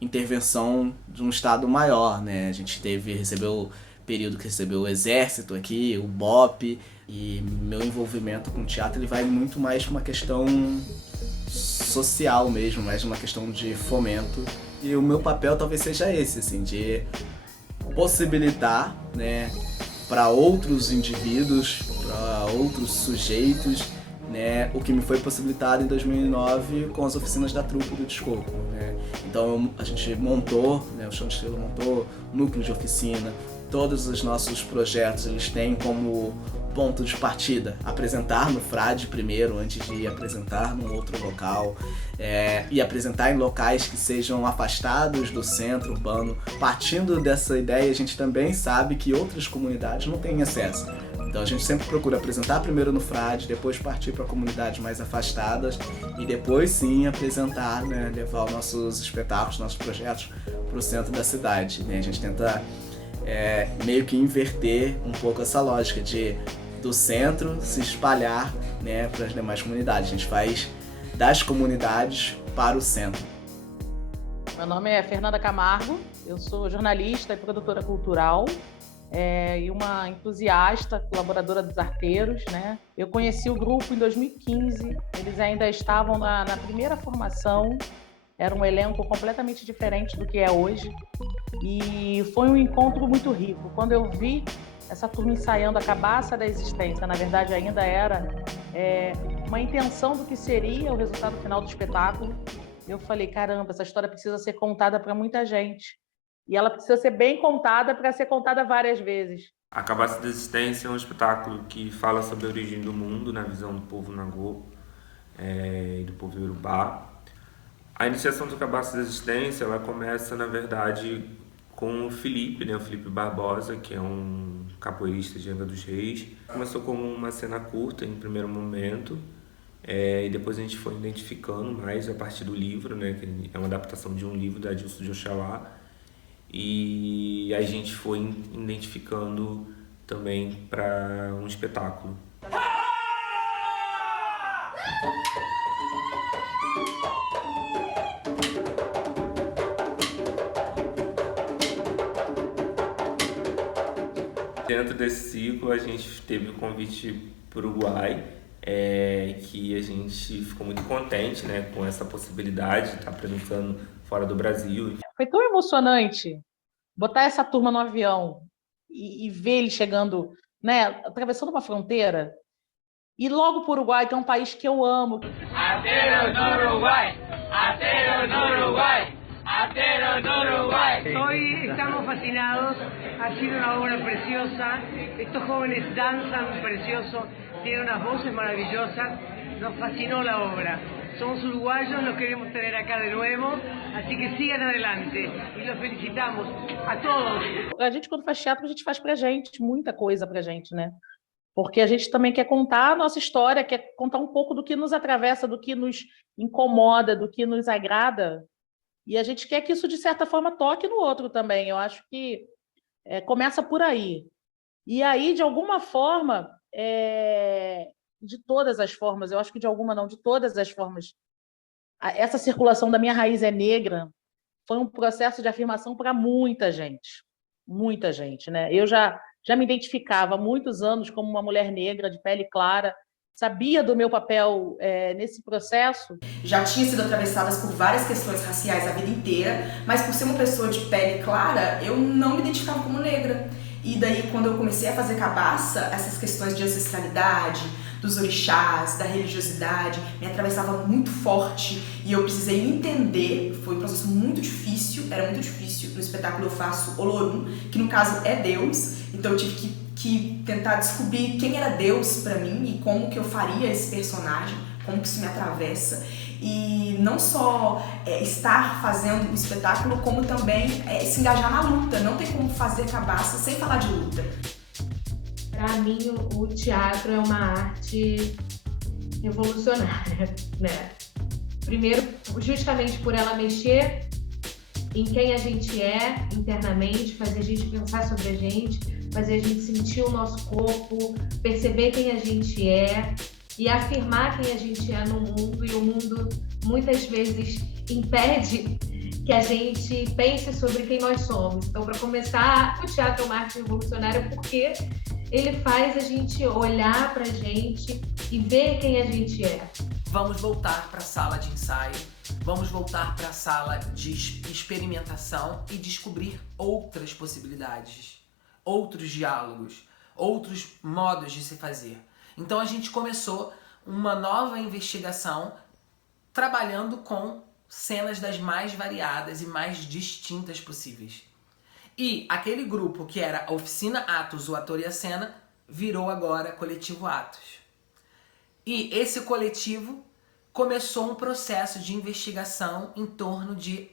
intervenção de um Estado maior, né? A gente recebeu período que recebeu o Exército aqui, o BOP, e meu envolvimento com o teatro ele vai muito mais para uma questão social mesmo, mais uma questão de fomento. E o meu papel talvez seja esse, assim, de possibilitar, né, para outros indivíduos, para outros sujeitos, né, o que me foi possibilitado em 2009 com as oficinas da Trupe do Descoco, né? Então a gente montou, né, o Chão de Estrela montou núcleo de oficina, todos os nossos projetos eles têm como ponto de partida apresentar no Frade primeiro, antes de apresentar num outro local, e apresentar em locais que sejam afastados do centro urbano. Partindo dessa ideia, a gente também sabe que outras comunidades não têm acesso. Então a gente sempre procura apresentar primeiro no Frade, depois partir para comunidades mais afastadas e depois sim apresentar, né, levar os nossos espetáculos, nossos projetos para o centro da cidade, né? A gente tenta meio que inverter um pouco essa lógica de do centro se espalhar, né, para as demais comunidades. A gente faz das comunidades para o centro. Meu nome é Fernanda Camargo, eu sou jornalista e produtora cultural. E uma entusiasta, colaboradora dos Arteiros, né? Eu conheci o grupo em 2015, eles ainda estavam na primeira formação, era um elenco completamente diferente do que é hoje, e foi um encontro muito rico. Quando eu vi essa turma ensaiando a Cabaça da Existência, na verdade ainda era uma intenção do que seria o resultado final do espetáculo, eu falei, caramba, essa história precisa ser contada para muita gente. E ela precisa ser bem contada para ser contada várias vezes. A Cabaça da Existência é um espetáculo que fala sobre a origem do mundo, na visão do povo Nagô e do povo Yorubá. A iniciação do Cabaça da Existência ela começa, na verdade, com o Felipe, né? O Felipe Barbosa, que é um capoeirista de Angra dos Reis. Começou como uma cena curta, em primeiro momento, e depois a gente foi identificando mais a partir do livro, né? Que é uma adaptação de um livro da Adilson de Oxalá. E a gente foi identificando também para um espetáculo. Dentro desse ciclo a gente teve o convite para o Uruguai, que a gente ficou muito contente, né, com essa possibilidade de estar apresentando fora do Brasil. Foi tão emocionante botar essa turma no avião e ver eles chegando, né, atravessando uma fronteira, e logo para o Uruguai, que é um país que eu amo. Arteiros no Uruguai! Arteiros no Uruguai! Arteiros no Uruguai! Hoy estamos fascinados, ha sido una obra preciosa, estos jóvenes danzan precioso, tienen unas voces maravillosas, nos fascinó la obra. Somos uruguayos, los queremos tener acá de nuevo, así que sigan adelante y los felicitamos a todos. A gente, quando faz teatro, a gente faz pra gente, muita coisa pra gente, né? Porque a gente também quer contar a nossa história, quer contar um pouco do que nos atravessa, do que nos incomoda, do que nos agrada. E a gente quer que isso, de certa forma, toque no outro também. Eu acho que começa por aí. E aí, de alguma forma, de todas as formas, eu acho que de alguma não, de todas as formas, essa circulação da minha raiz é negra foi um processo de afirmação para muita gente, né? Eu já me identificava há muitos anos como uma mulher negra, de pele clara, sabia do meu papel nesse processo. Já tinha sido atravessadas por várias questões raciais a vida inteira, mas por ser uma pessoa de pele clara, eu não me identificava como negra. E daí, quando eu comecei a fazer Cabaça, essas questões de ancestralidade, dos orixás, da religiosidade, me atravessava muito forte e eu precisei entender, foi um processo muito difícil, era muito difícil. No espetáculo eu faço Olorum, que no caso é Deus, então eu tive que tentar descobrir quem era Deus pra mim e como que eu faria esse personagem, como que isso me atravessa. E não só estar fazendo o espetáculo, como também se engajar na luta. Não tem como fazer Cabaça sem falar de luta. Para mim, o teatro é uma arte revolucionária, né? Primeiro, justamente por ela mexer em quem a gente é internamente, fazer a gente pensar sobre a gente, fazer a gente sentir o nosso corpo, perceber quem a gente é e afirmar quem a gente é no mundo. E o mundo, muitas vezes, impede que a gente pense sobre quem nós somos. Então, para começar, o teatro é um marketing revolucionário porque ele faz a gente olhar para a gente e ver quem a gente é. Vamos voltar para a sala de ensaio, vamos voltar para a sala de experimentação e descobrir outras possibilidades, outros diálogos, outros modos de se fazer. Então a gente começou uma nova investigação trabalhando com cenas das mais variadas e mais distintas possíveis. E aquele grupo que era a Oficina Atos, o Ator e a Cena, virou agora Coletivo Atos. E esse coletivo começou um processo de investigação em torno de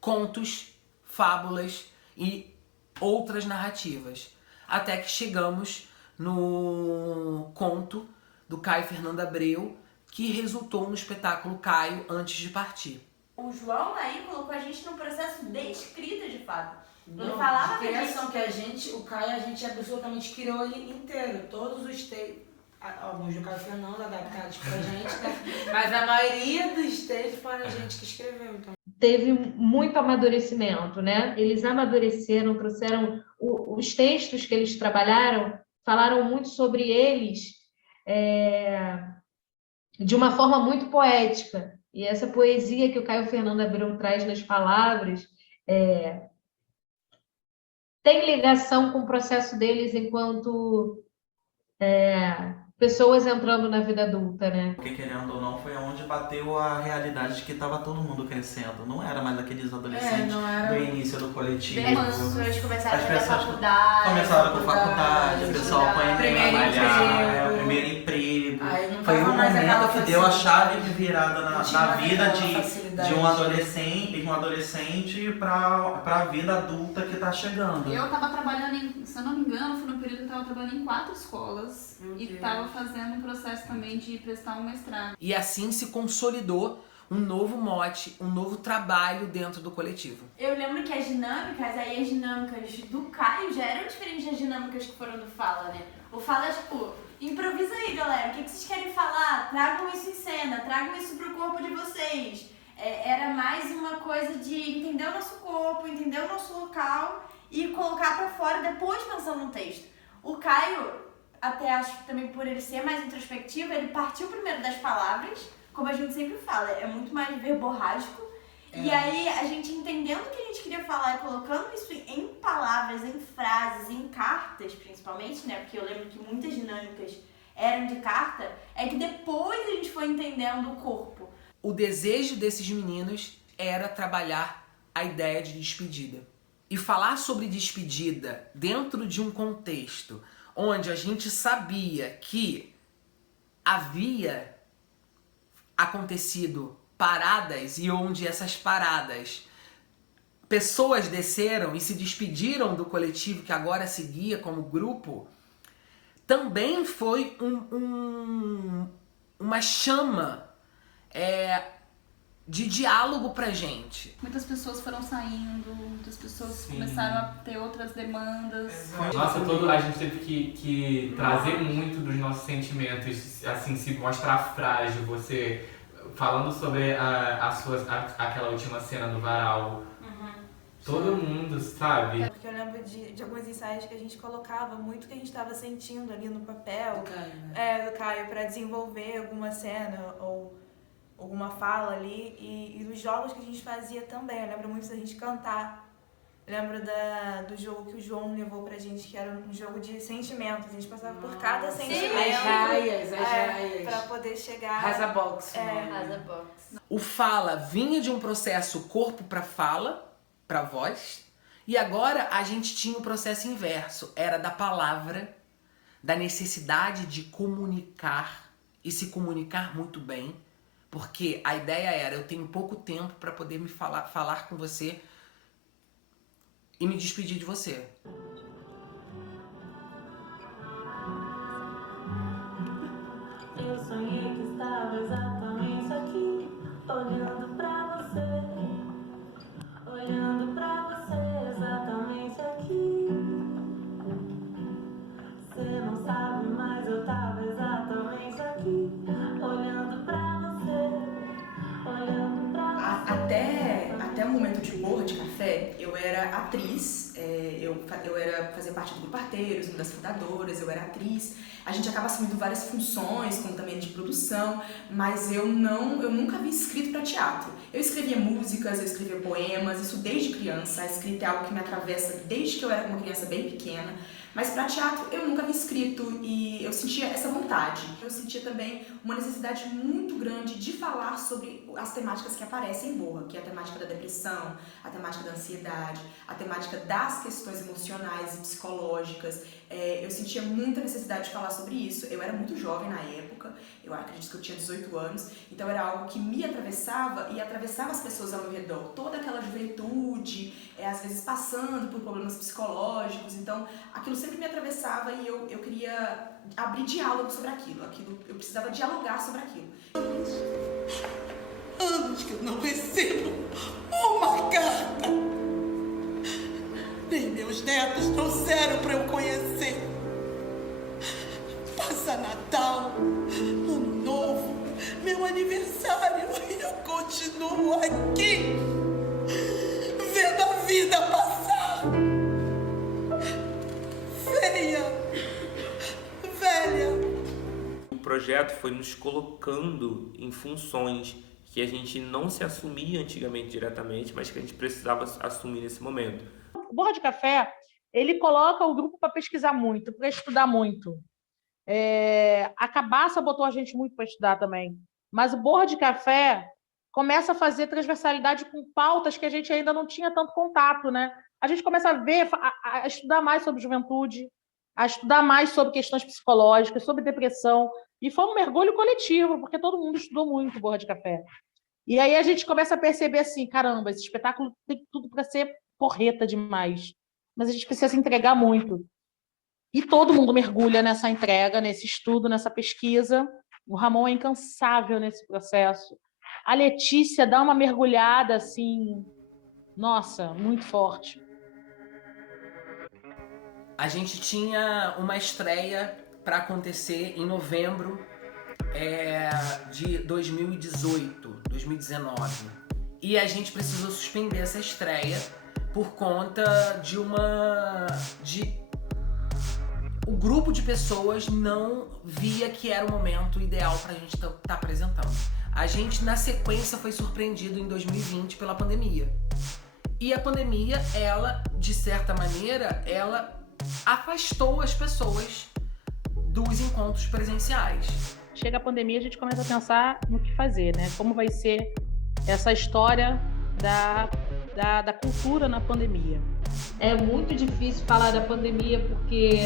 contos, fábulas e outras narrativas. Até que chegamos no conto do Caio Fernando Abreu, que resultou no espetáculo Caio Antes de Partir. O João aí colocou a gente num processo de escrita, de fato. Ele Não, falava de criação, que que a gente, o Caio, a gente absolutamente criou ele inteiro. Todos os textos, alguns do Caio Fernando adaptados pra gente, né? Mas a maioria dos textos foi a gente que escreveu, então. Teve muito amadurecimento, né? Eles amadureceram, trouxeram os textos que eles trabalharam, falaram muito sobre eles de uma forma muito poética. E essa poesia que o Caio Fernando Abreu traz nas palavras tem ligação com o processo deles enquanto pessoas entrando na vida adulta, né? Porque, querendo ou não, foi onde bateu a realidade de que estava todo mundo crescendo. Não era mais aqueles adolescentes do início do coletivo. As pessoas começaram a faculdade. Começaram com faculdade, o pessoal foi trabalhar, o primeiro emprego. Foi o momento que deu a chave de virada na vida de um adolescente para a vida adulta que está chegando. Eu estava trabalhando, se eu não me engano, foi no período que eu estava trabalhando em 4 escolas e estava fazendo um processo também de prestar um mestrado. E assim se consolidou um novo mote, um novo trabalho dentro do coletivo. Eu lembro que as dinâmicas do Caio já eram diferentes das dinâmicas que foram do Fala, né? O Fala é tipo, improvisa aí, galera, o que vocês querem falar? Tragam isso em cena, tragam isso pro corpo de vocês. Era mais uma coisa de entender o nosso corpo, entender o nosso local e colocar pra fora depois pensando no texto. O Caio, até acho que também por ele ser mais introspectivo, ele partiu primeiro das palavras, como a gente sempre fala, é muito mais verborrágico. E aí a gente entendendo o que a gente queria falar e colocando isso em palavras, em frases, em cartas principalmente, né? Porque eu lembro que muitas dinâmicas eram de carta, é que depois a gente foi entendendo o corpo. O desejo desses meninos era trabalhar a ideia de despedida. E falar sobre despedida dentro de um contexto onde a gente sabia que havia acontecido paradas e onde essas paradas pessoas desceram e se despediram do coletivo que agora seguia como grupo, também foi uma chama de diálogo pra gente. Muitas pessoas foram saindo, muitas pessoas começaram a ter outras demandas. Nossa, a gente teve que trazer muito dos nossos sentimentos, assim, se mostrar frágil, você falando sobre aquela última cena do varal. Todo mundo, sabe? Porque eu lembro de alguns ensaios que a gente colocava muito o que a gente estava sentindo ali no papel. Do Caio, pra desenvolver alguma cena ou alguma fala ali. E os jogos que a gente fazia também. Eu lembro muito da gente cantar. Eu lembro do jogo que o João levou pra gente, que era um jogo de sentimentos. A gente passava por cada sentimento. As raias. Pra poder chegar... Rasa box. Rasa box. O fala vinha de um processo corpo pra fala, pra voz, e agora a gente tinha o processo inverso. Era da palavra, da necessidade de comunicar e se comunicar muito bem, porque a ideia era, eu tenho pouco tempo para poder me falar com você e me despedir de você. Eu sonhei que estava exatamente aqui, olhando pra você, olhando pra você exatamente aqui. Você não sabe, mas eu tava exatamente aqui, olhando pra você, olhando pra você. Até era atriz, fazia parte do grupo Arteiros, uma das fundadoras, eu era atriz. A gente acaba assumindo várias funções, como também de produção, mas eu nunca havia escrito para teatro. Eu escrevia músicas, eu escrevia poemas, isso desde criança. A escrita é algo que me atravessa desde que eu era uma criança bem pequena. Mas para teatro eu nunca havia escrito e eu sentia essa vontade. Eu sentia também uma necessidade muito grande de falar sobre as temáticas que aparecem em Borra, que é a temática da depressão, a temática da ansiedade, a temática das questões emocionais e psicológicas. Eu sentia muita necessidade de falar sobre isso. Eu era muito jovem na época, eu acredito que eu tinha 18 anos, então era algo que me atravessava e atravessava as pessoas ao meu redor. Toda aquela juventude, às vezes passando por problemas psicológicos, então aquilo sempre me atravessava e eu queria abrir diálogo sobre aquilo, eu precisava dialogar sobre aquilo. Anos que eu não recebo uma carta. Nem meus netos trouxeram para eu conhecer. Passa Natal, Ano Novo, meu aniversário e eu continuo aqui, vendo a vida passar. Feia, velha. O projeto foi nos colocando em funções que a gente não se assumia antigamente diretamente, mas que a gente precisava assumir nesse momento. O Borra de Café, ele coloca o grupo para pesquisar muito, para estudar muito. A Cabaça botou a gente muito para estudar também. Mas o Borra de Café começa a fazer transversalidade com pautas que a gente ainda não tinha tanto contato, né? A gente começa a ver, a estudar mais sobre juventude, a estudar mais sobre questões psicológicas, sobre depressão. E foi um mergulho coletivo, porque todo mundo estudou muito Borra de Café. E aí a gente começa a perceber assim, caramba, esse espetáculo tem tudo para ser porreta demais. Mas a gente precisa se entregar muito. E todo mundo mergulha nessa entrega, nesse estudo, nessa pesquisa. O Ramon é incansável nesse processo. A Letícia dá uma mergulhada, assim, nossa, muito forte. A gente tinha uma estreia para acontecer em novembro de 2018, 2019. E a gente precisou suspender essa estreia por conta o grupo de pessoas não via que era o momento ideal para a gente estar apresentando. A gente, na sequência, foi surpreendido em 2020 pela pandemia. E a pandemia, ela, de certa maneira, ela afastou as pessoas dos encontros presenciais. Chega a pandemia, a gente começa a pensar no que fazer, né? Como vai ser essa história da cultura na pandemia. É muito difícil falar da pandemia porque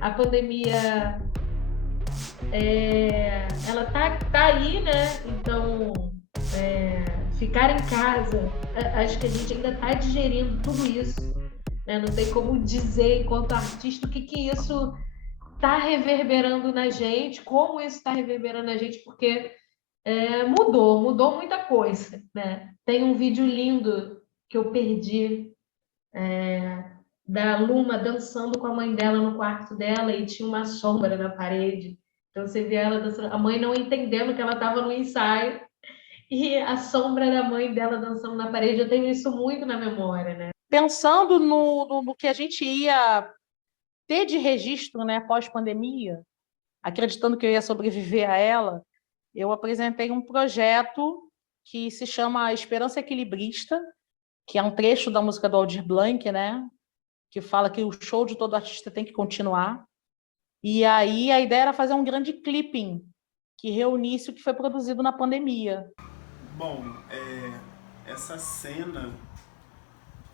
a pandemia ela tá aí, né? Então ficar em casa, acho que a gente ainda está digerindo tudo isso, né? Não tem como dizer enquanto artista o que isso está reverberando na gente, como isso está reverberando na gente, porque mudou muita coisa, né? Tem um vídeo lindo que eu perdi da Luma dançando com a mãe dela no quarto dela e tinha uma sombra na parede. Então você vê ela dançando, a mãe não entendendo que ela estava no ensaio e a sombra da mãe dela dançando na parede. Eu tenho isso muito na memória, né? Pensando no que a gente ia ter de registro, né, pós-pandemia, acreditando que eu ia sobreviver a ela, eu apresentei um projeto que se chama Esperança Equilibrista, que é um trecho da música do Aldir Blanc, né, que fala que o show de todo artista tem que continuar. E aí a ideia era fazer um grande clipping que reunisse o que foi produzido na pandemia. Bom, essa cena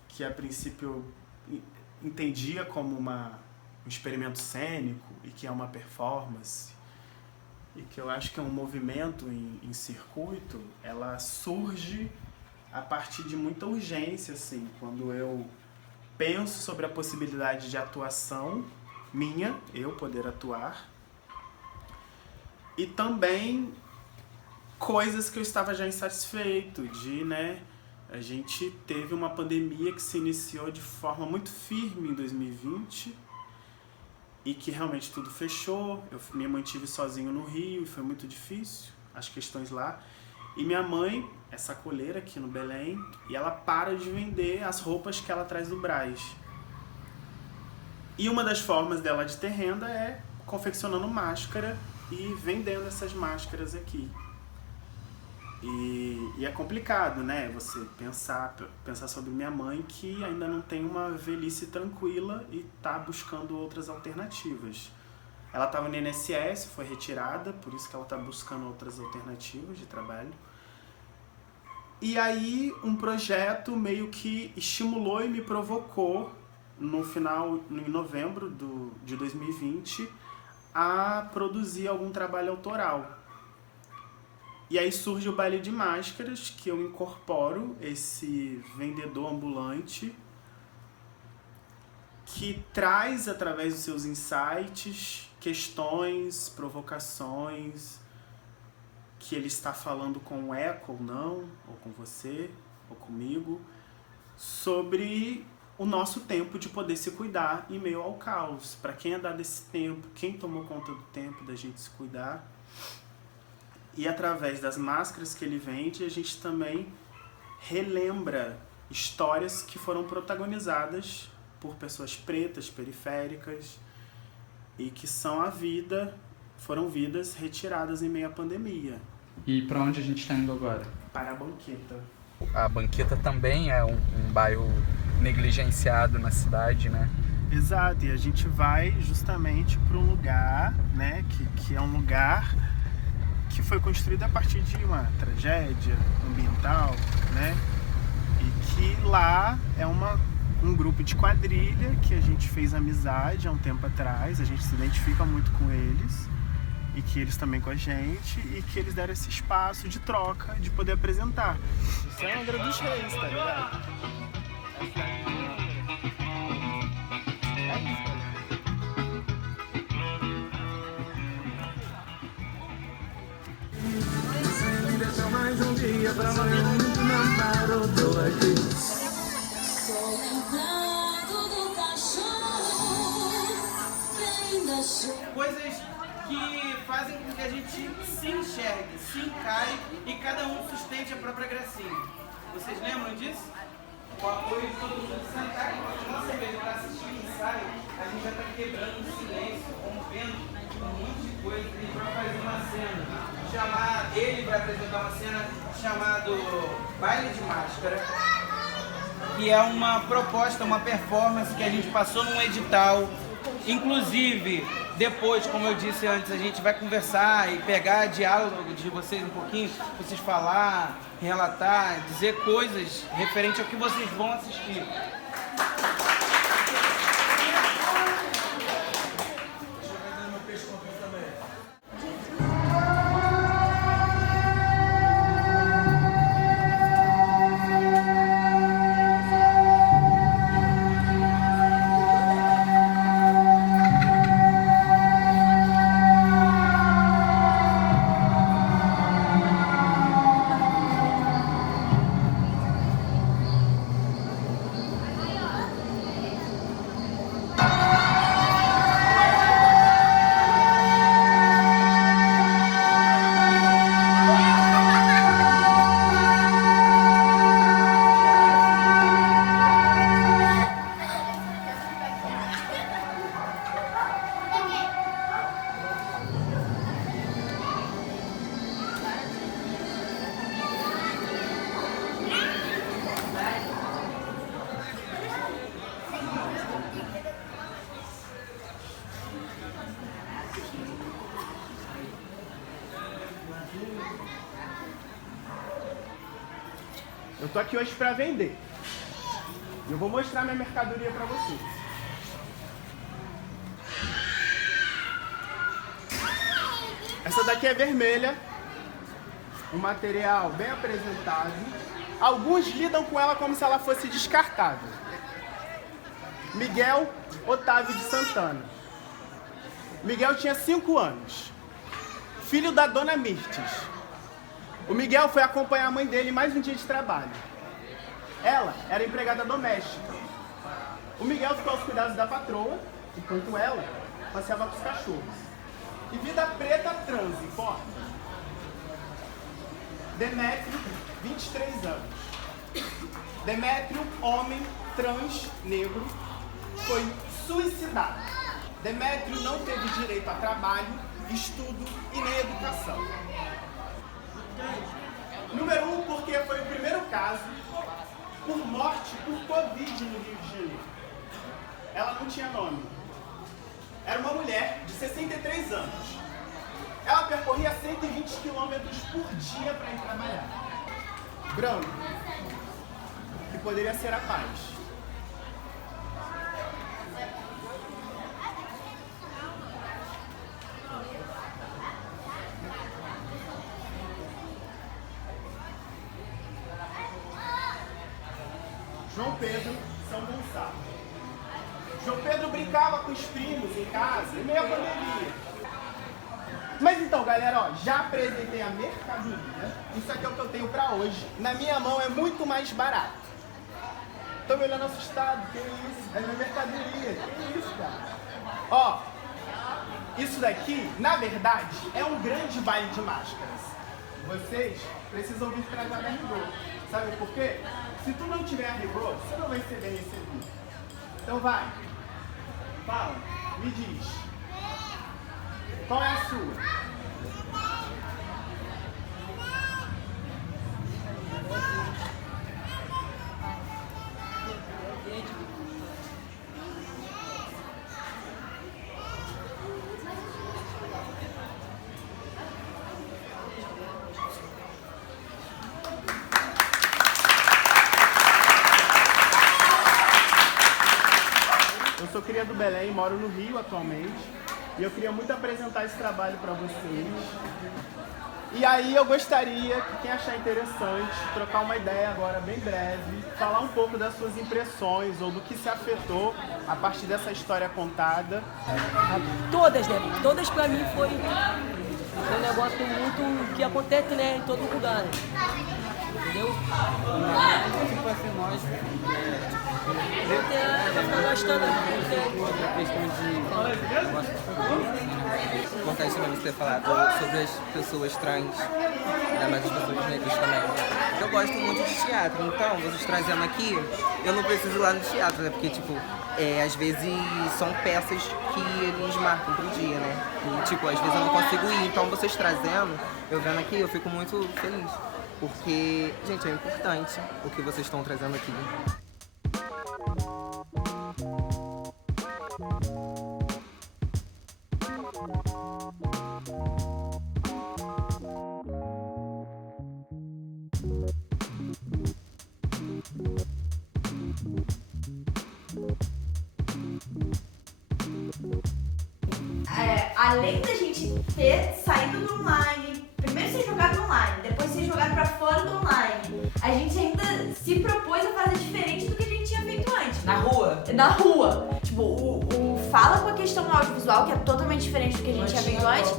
que a princípio eu entendia como um experimento cênico e que é uma performance e que eu acho que é um movimento em circuito, ela surge a partir de muita urgência, assim, quando eu penso sobre a possibilidade de atuação minha, eu poder atuar, e também coisas que eu estava já insatisfeito de, né, a gente teve uma pandemia que se iniciou de forma muito firme em 2020 e que realmente tudo fechou. Eu me mantive sozinho no Rio e foi muito difícil, as questões lá. E minha mãe é sacoleira aqui no Belém e ela para de vender as roupas que ela traz do Brás. E uma das formas dela de ter renda é confeccionando máscara e vendendo essas máscaras aqui. E é complicado, né? Você pensar sobre minha mãe que ainda não tem uma velhice tranquila e tá buscando outras alternativas. Ela estava no INSS, foi retirada, por isso que ela está buscando outras alternativas de trabalho. E aí um projeto meio que estimulou e me provocou em novembro de 2020 a produzir algum trabalho autoral. E aí surge o Baile de Máscaras, que eu incorporo esse vendedor ambulante que traz, através dos seus insights, questões, provocações, que ele está falando com o eco ou não, ou com você, ou comigo, sobre o nosso tempo de poder se cuidar em meio ao caos. Para quem é dado esse tempo, quem tomou conta do tempo da gente se cuidar. E através das máscaras que ele vende, a gente também relembra histórias que foram protagonizadas por pessoas pretas, periféricas, e que foram vidas retiradas em meio à pandemia. E para onde a gente está indo agora? Para a Banqueta. A Banqueta também é um bairro negligenciado na cidade, né? Exato, e a gente vai justamente para um lugar, né, que é um lugar que foi construído a partir de uma tragédia ambiental, né? E que lá é um grupo de quadrilha que a gente fez amizade há um tempo atrás, a gente se identifica muito com eles e que eles também com a gente e que eles deram esse espaço de troca, de poder apresentar. Isso é Angra dos Reis, tá ligado? Mais um dia pra amanhã, não parou, tô aqui. Coisas que fazem com que a gente se enxergue, se encare e cada um sustente a própria gracinha. Vocês lembram disso? O apoio de todo mundo sentar e continuar cerveja para assistir o ensaio, a gente já está quebrando o silêncio, rompendo um monte de coisa e vai fazer uma cena. Ele vai apresentar uma cena chamada Baile de Máscara, que é uma proposta, uma performance que a gente passou num edital. Inclusive, depois, como eu disse antes, a gente vai conversar e pegar diálogo de vocês um pouquinho, vocês falar, relatar, dizer coisas referente ao que vocês vão assistir. Eu tô aqui hoje para vender. Eu vou mostrar minha mercadoria para vocês. Essa daqui é vermelha, um material bem apresentado. Alguns lidam com ela como se ela fosse descartável. Miguel Otávio de Santana. Miguel tinha 5 anos, filho da dona Mirtes. O Miguel foi acompanhar a mãe dele em mais um dia de trabalho. Ela era empregada doméstica. O Miguel ficou aos cuidados da patroa, enquanto ela passeava com os cachorros. E vida preta trans, importa. Demétrio, 23 anos. Demétrio, homem, trans, negro, foi suicidado. Demétrio não teve direito a trabalho, estudo e nem educação. Número 1, porque foi o primeiro caso por morte por Covid no Rio de Janeiro. Ela não tinha nome. Era uma mulher de 63 anos. Ela percorria 120 quilômetros por dia para ir trabalhar. Branco, que poderia ser a paz. João Pedro, São Gonçalo. João Pedro brincava com os primos em casa em meio à pandemia. Mas então, galera, ó, já apresentei a mercadoria. Isso aqui é o que eu tenho pra hoje. Na minha mão é muito mais barato. Tô me olhando assustado, que isso? É minha mercadoria, que isso, cara? Ó, isso daqui, na verdade, é um grande baile de máscaras. Vocês precisam vir trazer a rigor. Sabe por quê? Se tu não tiver a rigor, você não vai ser bem recebido. Então vai. Fala, me diz. Qual é a sua? Eu sou cria do Belém, moro no Rio atualmente. E eu queria muito apresentar esse trabalho para vocês. E aí eu gostaria que quem achar interessante, trocar uma ideia agora bem breve, falar um pouco das suas impressões ou do que se afetou a partir dessa história contada. Todas, né? Todas pra mim foi um negócio muito que acontece, né, em todo lugar, né? Entendeu? Tipo assim, nós importante também você ter falado sobre as pessoas trans, ainda mais as pessoas negras também. Eu gosto muito de teatro, então vocês trazendo aqui, eu não preciso ir lá no teatro, né? Porque, tipo, às vezes são peças que eles marcam pro dia, né? E, tipo, às vezes eu não consigo ir, então vocês trazendo, eu vendo aqui, eu fico muito feliz. Porque, gente, é importante o que vocês estão trazendo aqui. Além da gente ter saído do online, primeiro ser jogado online, depois ser jogado pra fora do online, a gente ainda se propôs a fazer diferente do que a gente tinha feito antes. Na rua? Na rua. Tipo, o fala com a questão do audiovisual, que é totalmente diferente do que a gente tinha feito antes.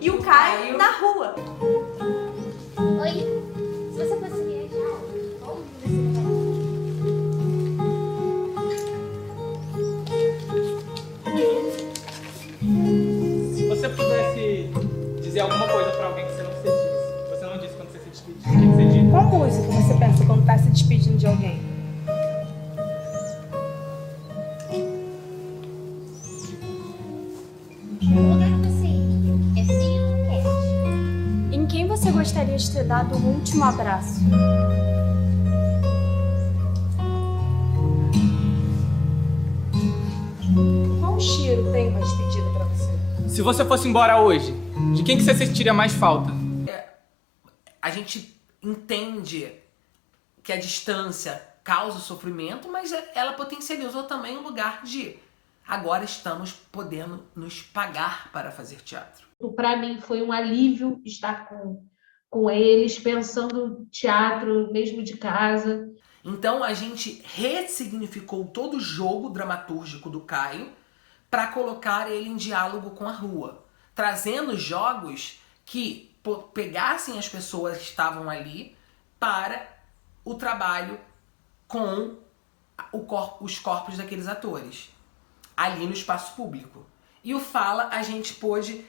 E o Caio na rua. Oi, se você fosse viajar, onde Se você pudesse dizer alguma coisa pra alguém que você não disse quando você se despediu, o que você diria? Qual música você pensa quando tá se despedindo de alguém? O lugar que você iria é frio ou quente? Em quem você gostaria de ter dado o último abraço? Qual cheiro tem uma despedida pra você? Se você fosse embora hoje, de quem que você sentiria mais falta? A gente entende que a distância causa sofrimento, mas ela potencializou também um lugar de agora estamos podendo nos pagar para fazer teatro. Para mim foi um alívio estar com eles, pensando teatro mesmo de casa. Então a gente ressignificou todo o jogo dramatúrgico do Caio para colocar ele em diálogo com a rua, trazendo jogos que pegassem as pessoas que estavam ali para o trabalho com os corpos daqueles atores, ali no espaço público. E o Fala, a gente pôde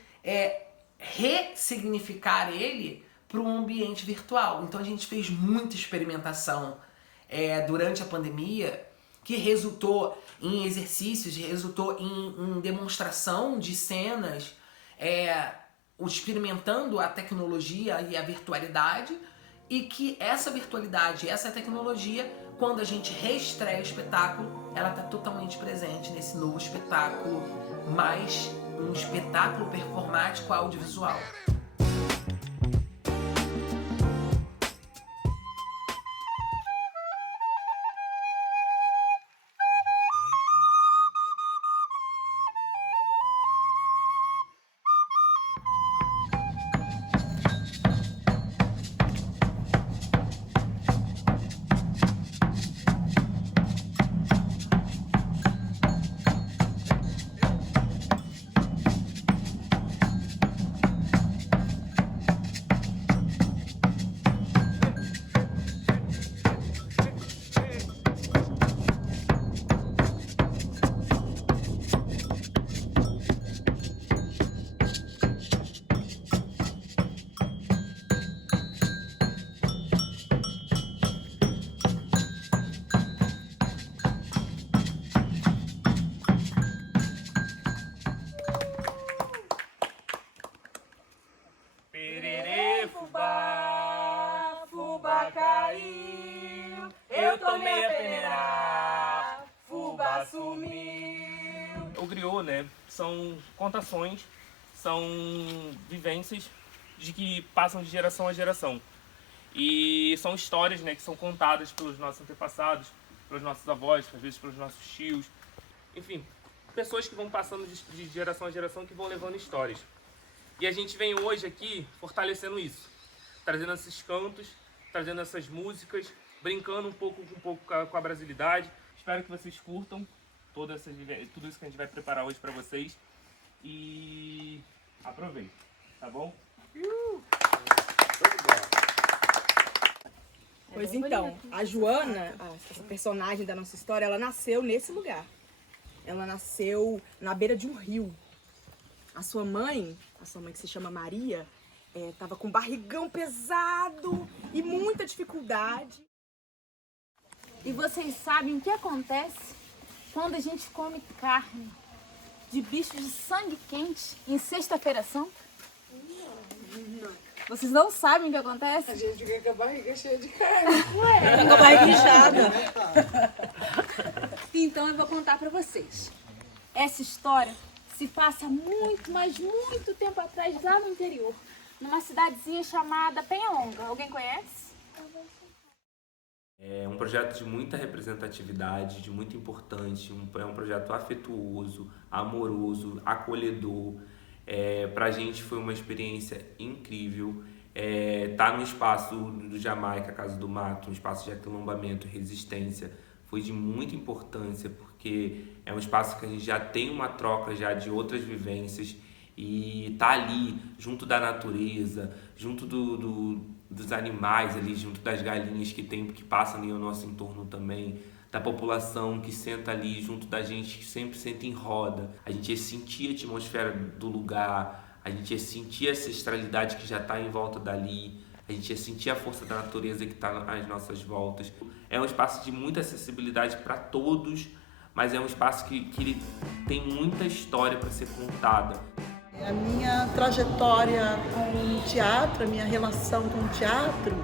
ressignificar ele para um ambiente virtual. Então a gente fez muita experimentação durante a pandemia, que resultou em exercícios, resultou em demonstração de cenas, experimentando a tecnologia e a virtualidade, e que essa virtualidade, essa tecnologia, quando a gente reestreia o espetáculo, ela está totalmente presente nesse novo espetáculo, mais um espetáculo performático audiovisual. Eu tomei a peneira, fubá sumiu. O griot, né, são contações, são vivências de que passam de geração a geração. E são histórias, né, que são contadas pelos nossos antepassados, pelos nossos avós, às vezes pelos nossos tios. Enfim, pessoas que vão passando de geração a geração, que vão levando histórias. E a gente vem hoje aqui fortalecendo isso, trazendo esses cantos, trazendo essas músicas, brincando um pouco com a brasilidade. Espero que vocês curtam tudo isso que a gente vai preparar hoje para vocês. E aproveitem, tá bom? Pois então, a Joana, essa personagem da nossa história, ela nasceu nesse lugar. Ela nasceu na beira de um rio. A sua mãe que se chama Maria, estava com barrigão pesado e muita dificuldade. E vocês sabem o que acontece quando a gente come carne de bichos de sangue quente em Sexta-feira Santa? Não. Vocês não sabem o que acontece? A gente fica com a barriga cheia de carne. Ué, com a barriga inchada. Então eu vou contar pra vocês. Essa história se passa muito, mas muito tempo atrás, lá no interior, numa cidadezinha chamada Penhalonga. Alguém conhece? É um projeto de muita representatividade, de muito importante, é um projeto afetuoso, amoroso, acolhedor. Pra gente foi uma experiência incrível. Tá no espaço do Jamaica, Casa do Mato, um espaço de aquilombamento e resistência, foi de muita importância, porque é um espaço que a gente já tem uma troca já de outras vivências, e tá ali, junto da natureza, junto dos animais ali, junto das galinhas que passam ali ao nosso entorno também, da população que senta ali junto da gente, que sempre senta em roda. A gente ia sentir a atmosfera do lugar, a gente ia sentir a ancestralidade que já está em volta dali, a gente ia sentir a força da natureza que está às nossas voltas. É um espaço de muita acessibilidade para todos, mas é um espaço que ele tem muita história para ser contada. A minha trajetória com o teatro, a minha relação com o teatro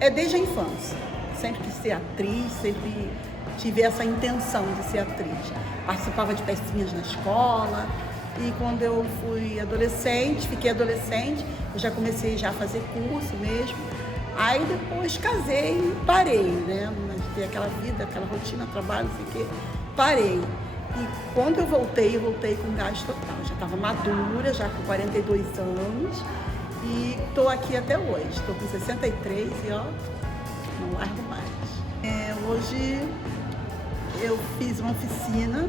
é desde a infância. Sempre quis ser atriz, sempre tive essa intenção de ser atriz. Participava de pecinhas na escola, e quando eu fiquei adolescente, eu já comecei a fazer curso mesmo. Aí depois casei e parei, né? Mas ter aquela vida, aquela rotina, trabalho, não sei o quê, parei. E quando eu voltei com gás total. Já estava madura, já com 42 anos, e estou aqui até hoje. Estou com 63 e não largo mais. Hoje eu fiz uma oficina,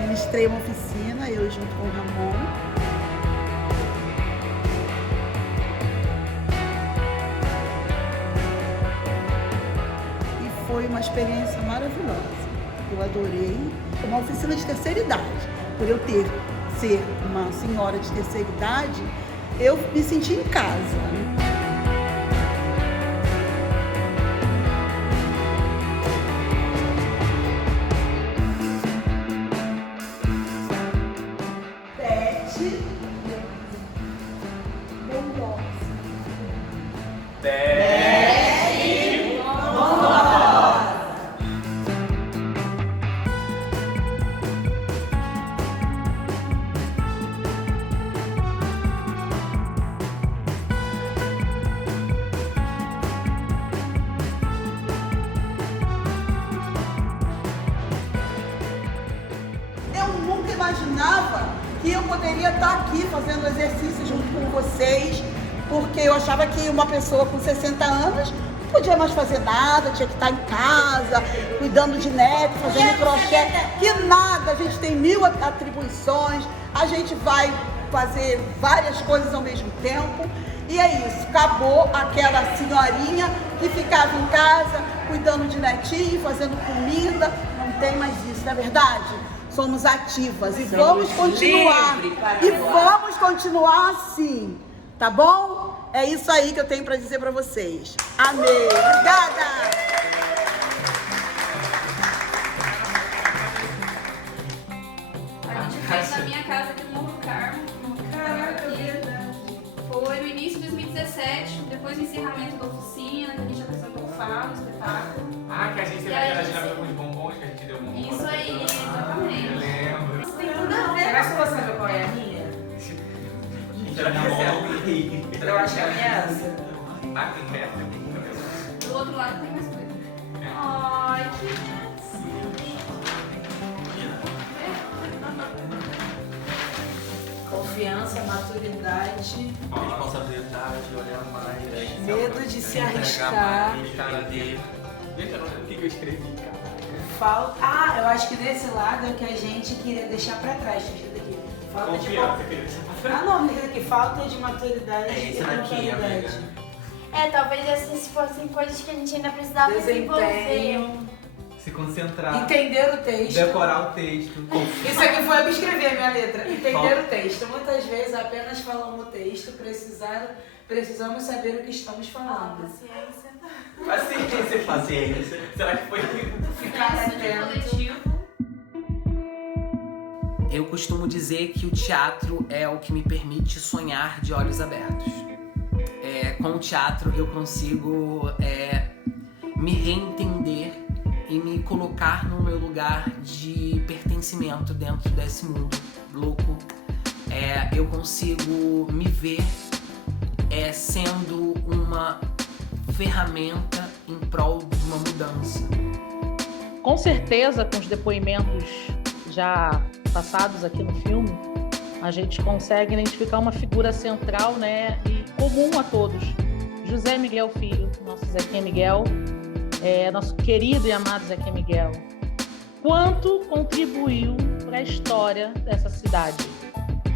ministrei uma oficina, eu junto com o Ramon. foi uma experiência maravilhosa. Eu adorei. Foi uma oficina de terceira idade. Por eu ser uma senhora de terceira idade, eu me senti em casa. Imaginava que eu poderia estar aqui fazendo exercício junto com vocês, porque eu achava que uma pessoa com 60 anos não podia mais fazer nada, tinha que estar em casa, cuidando de neto, fazendo crochê, que nada, a gente tem 1000 atribuições, a gente vai fazer várias coisas ao mesmo tempo, e é isso, acabou aquela senhorinha que ficava em casa, cuidando de netinho, fazendo comida, não tem mais isso, não é verdade? Somos ativas e vamos continuar. E vamos continuar assim, tá bom? É isso aí que eu tenho para dizer para vocês. Amém. Obrigada. A gente fez na minha casa aqui no Novo Carmo. Foi no início de 2017, depois do encerramento da oficina, que a gente apresentou o FAO, o espetáculo. Ah, que a gente teve aquela dinâmica de bombons que a gente deu bombons. Isso aí, exatamente. Eu lembro. Isso tem tudo a ver. Será que você sabe qual é a minha? Eu acho que a minha é essa. Ah, tem essa? Do outro lado tem mais coisa. Ai, que gracinha. Confiança, maturidade, responsabilidade, olhar mais, medo de se arriscar. Gente, eu não lembro o que eu escrevi, cara. Falta. Ah, eu acho que desse lado é o que a gente queria deixar pra trás. Tá escrito aqui. Falta Confiança, de. queria deixar pra trás. Ah, não, tá escrito aqui. Falta de maturidade É e isso daqui, mentalidade. É, talvez essas fossem coisas que a gente ainda precisava desenvolver. Desempenho. se concentrar. Entender o texto. Decorar o texto. Isso aqui foi eu escrever a minha letra. Entender o texto. Muitas vezes apenas falamos o texto, precisamos saber o que estamos falando. Paciência. Paciência. Será que foi ficar atento? Eu costumo dizer que o teatro é o que me permite sonhar de olhos abertos. Com o teatro eu consigo me reentender e me colocar no meu lugar de pertencimento dentro desse mundo louco. Eu consigo me ver sendo uma ferramenta em prol de uma mudança. Com certeza, com os depoimentos já passados aqui no filme, a gente consegue identificar uma figura central, né, e comum a todos. José Miguel Filho, nosso Zequinha Miguel, nosso querido e amado Zequinha Miguel. Quanto contribuiu para a história dessa cidade,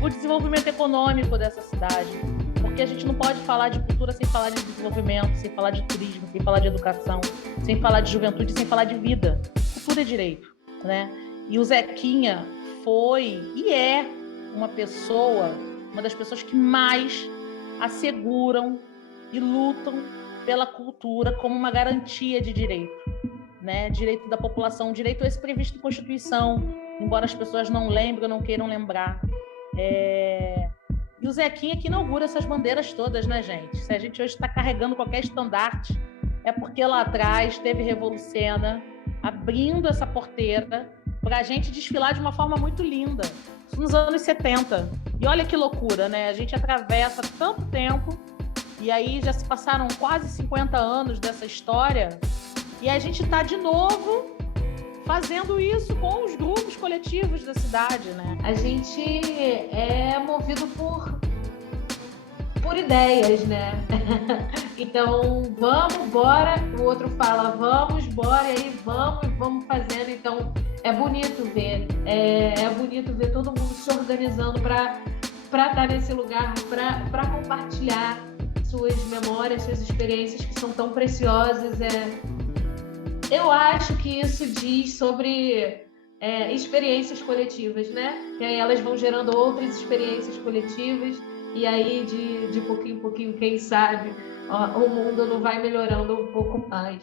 o desenvolvimento econômico dessa cidade, porque a gente não pode falar de cultura sem falar de desenvolvimento, sem falar de turismo, sem falar de educação, sem falar de juventude, sem falar de vida. Cultura é direito, né? E o Zequinha foi e é uma das pessoas que mais asseguram e lutam pela cultura como uma garantia de direito, né? Direito da população, direito esse previsto em Constituição, embora as pessoas não lembrem ou não queiram lembrar. E o Zequinha que inaugura essas bandeiras todas, né, gente? Se a gente hoje está carregando qualquer estandarte, é porque lá atrás teve Revolucena abrindo essa porteira para a gente desfilar de uma forma muito linda, nos anos 70. E olha que loucura, né? A gente atravessa tanto tempo, e aí já se passaram quase 50 anos dessa história, e a gente está de novo fazendo isso com os grupos coletivos da cidade, né? A gente é movido por ideias, né? Então, vamos, bora. O outro fala, vamos, bora, e aí vamos fazendo. Então, é bonito ver. É bonito ver todo mundo se organizando para estar nesse lugar, para compartilhar suas memórias, suas experiências que são tão preciosas. Eu acho que isso diz sobre experiências coletivas, né? Que aí elas vão gerando outras experiências coletivas e aí de pouquinho em pouquinho, quem sabe, o mundo não vai melhorando um pouco mais.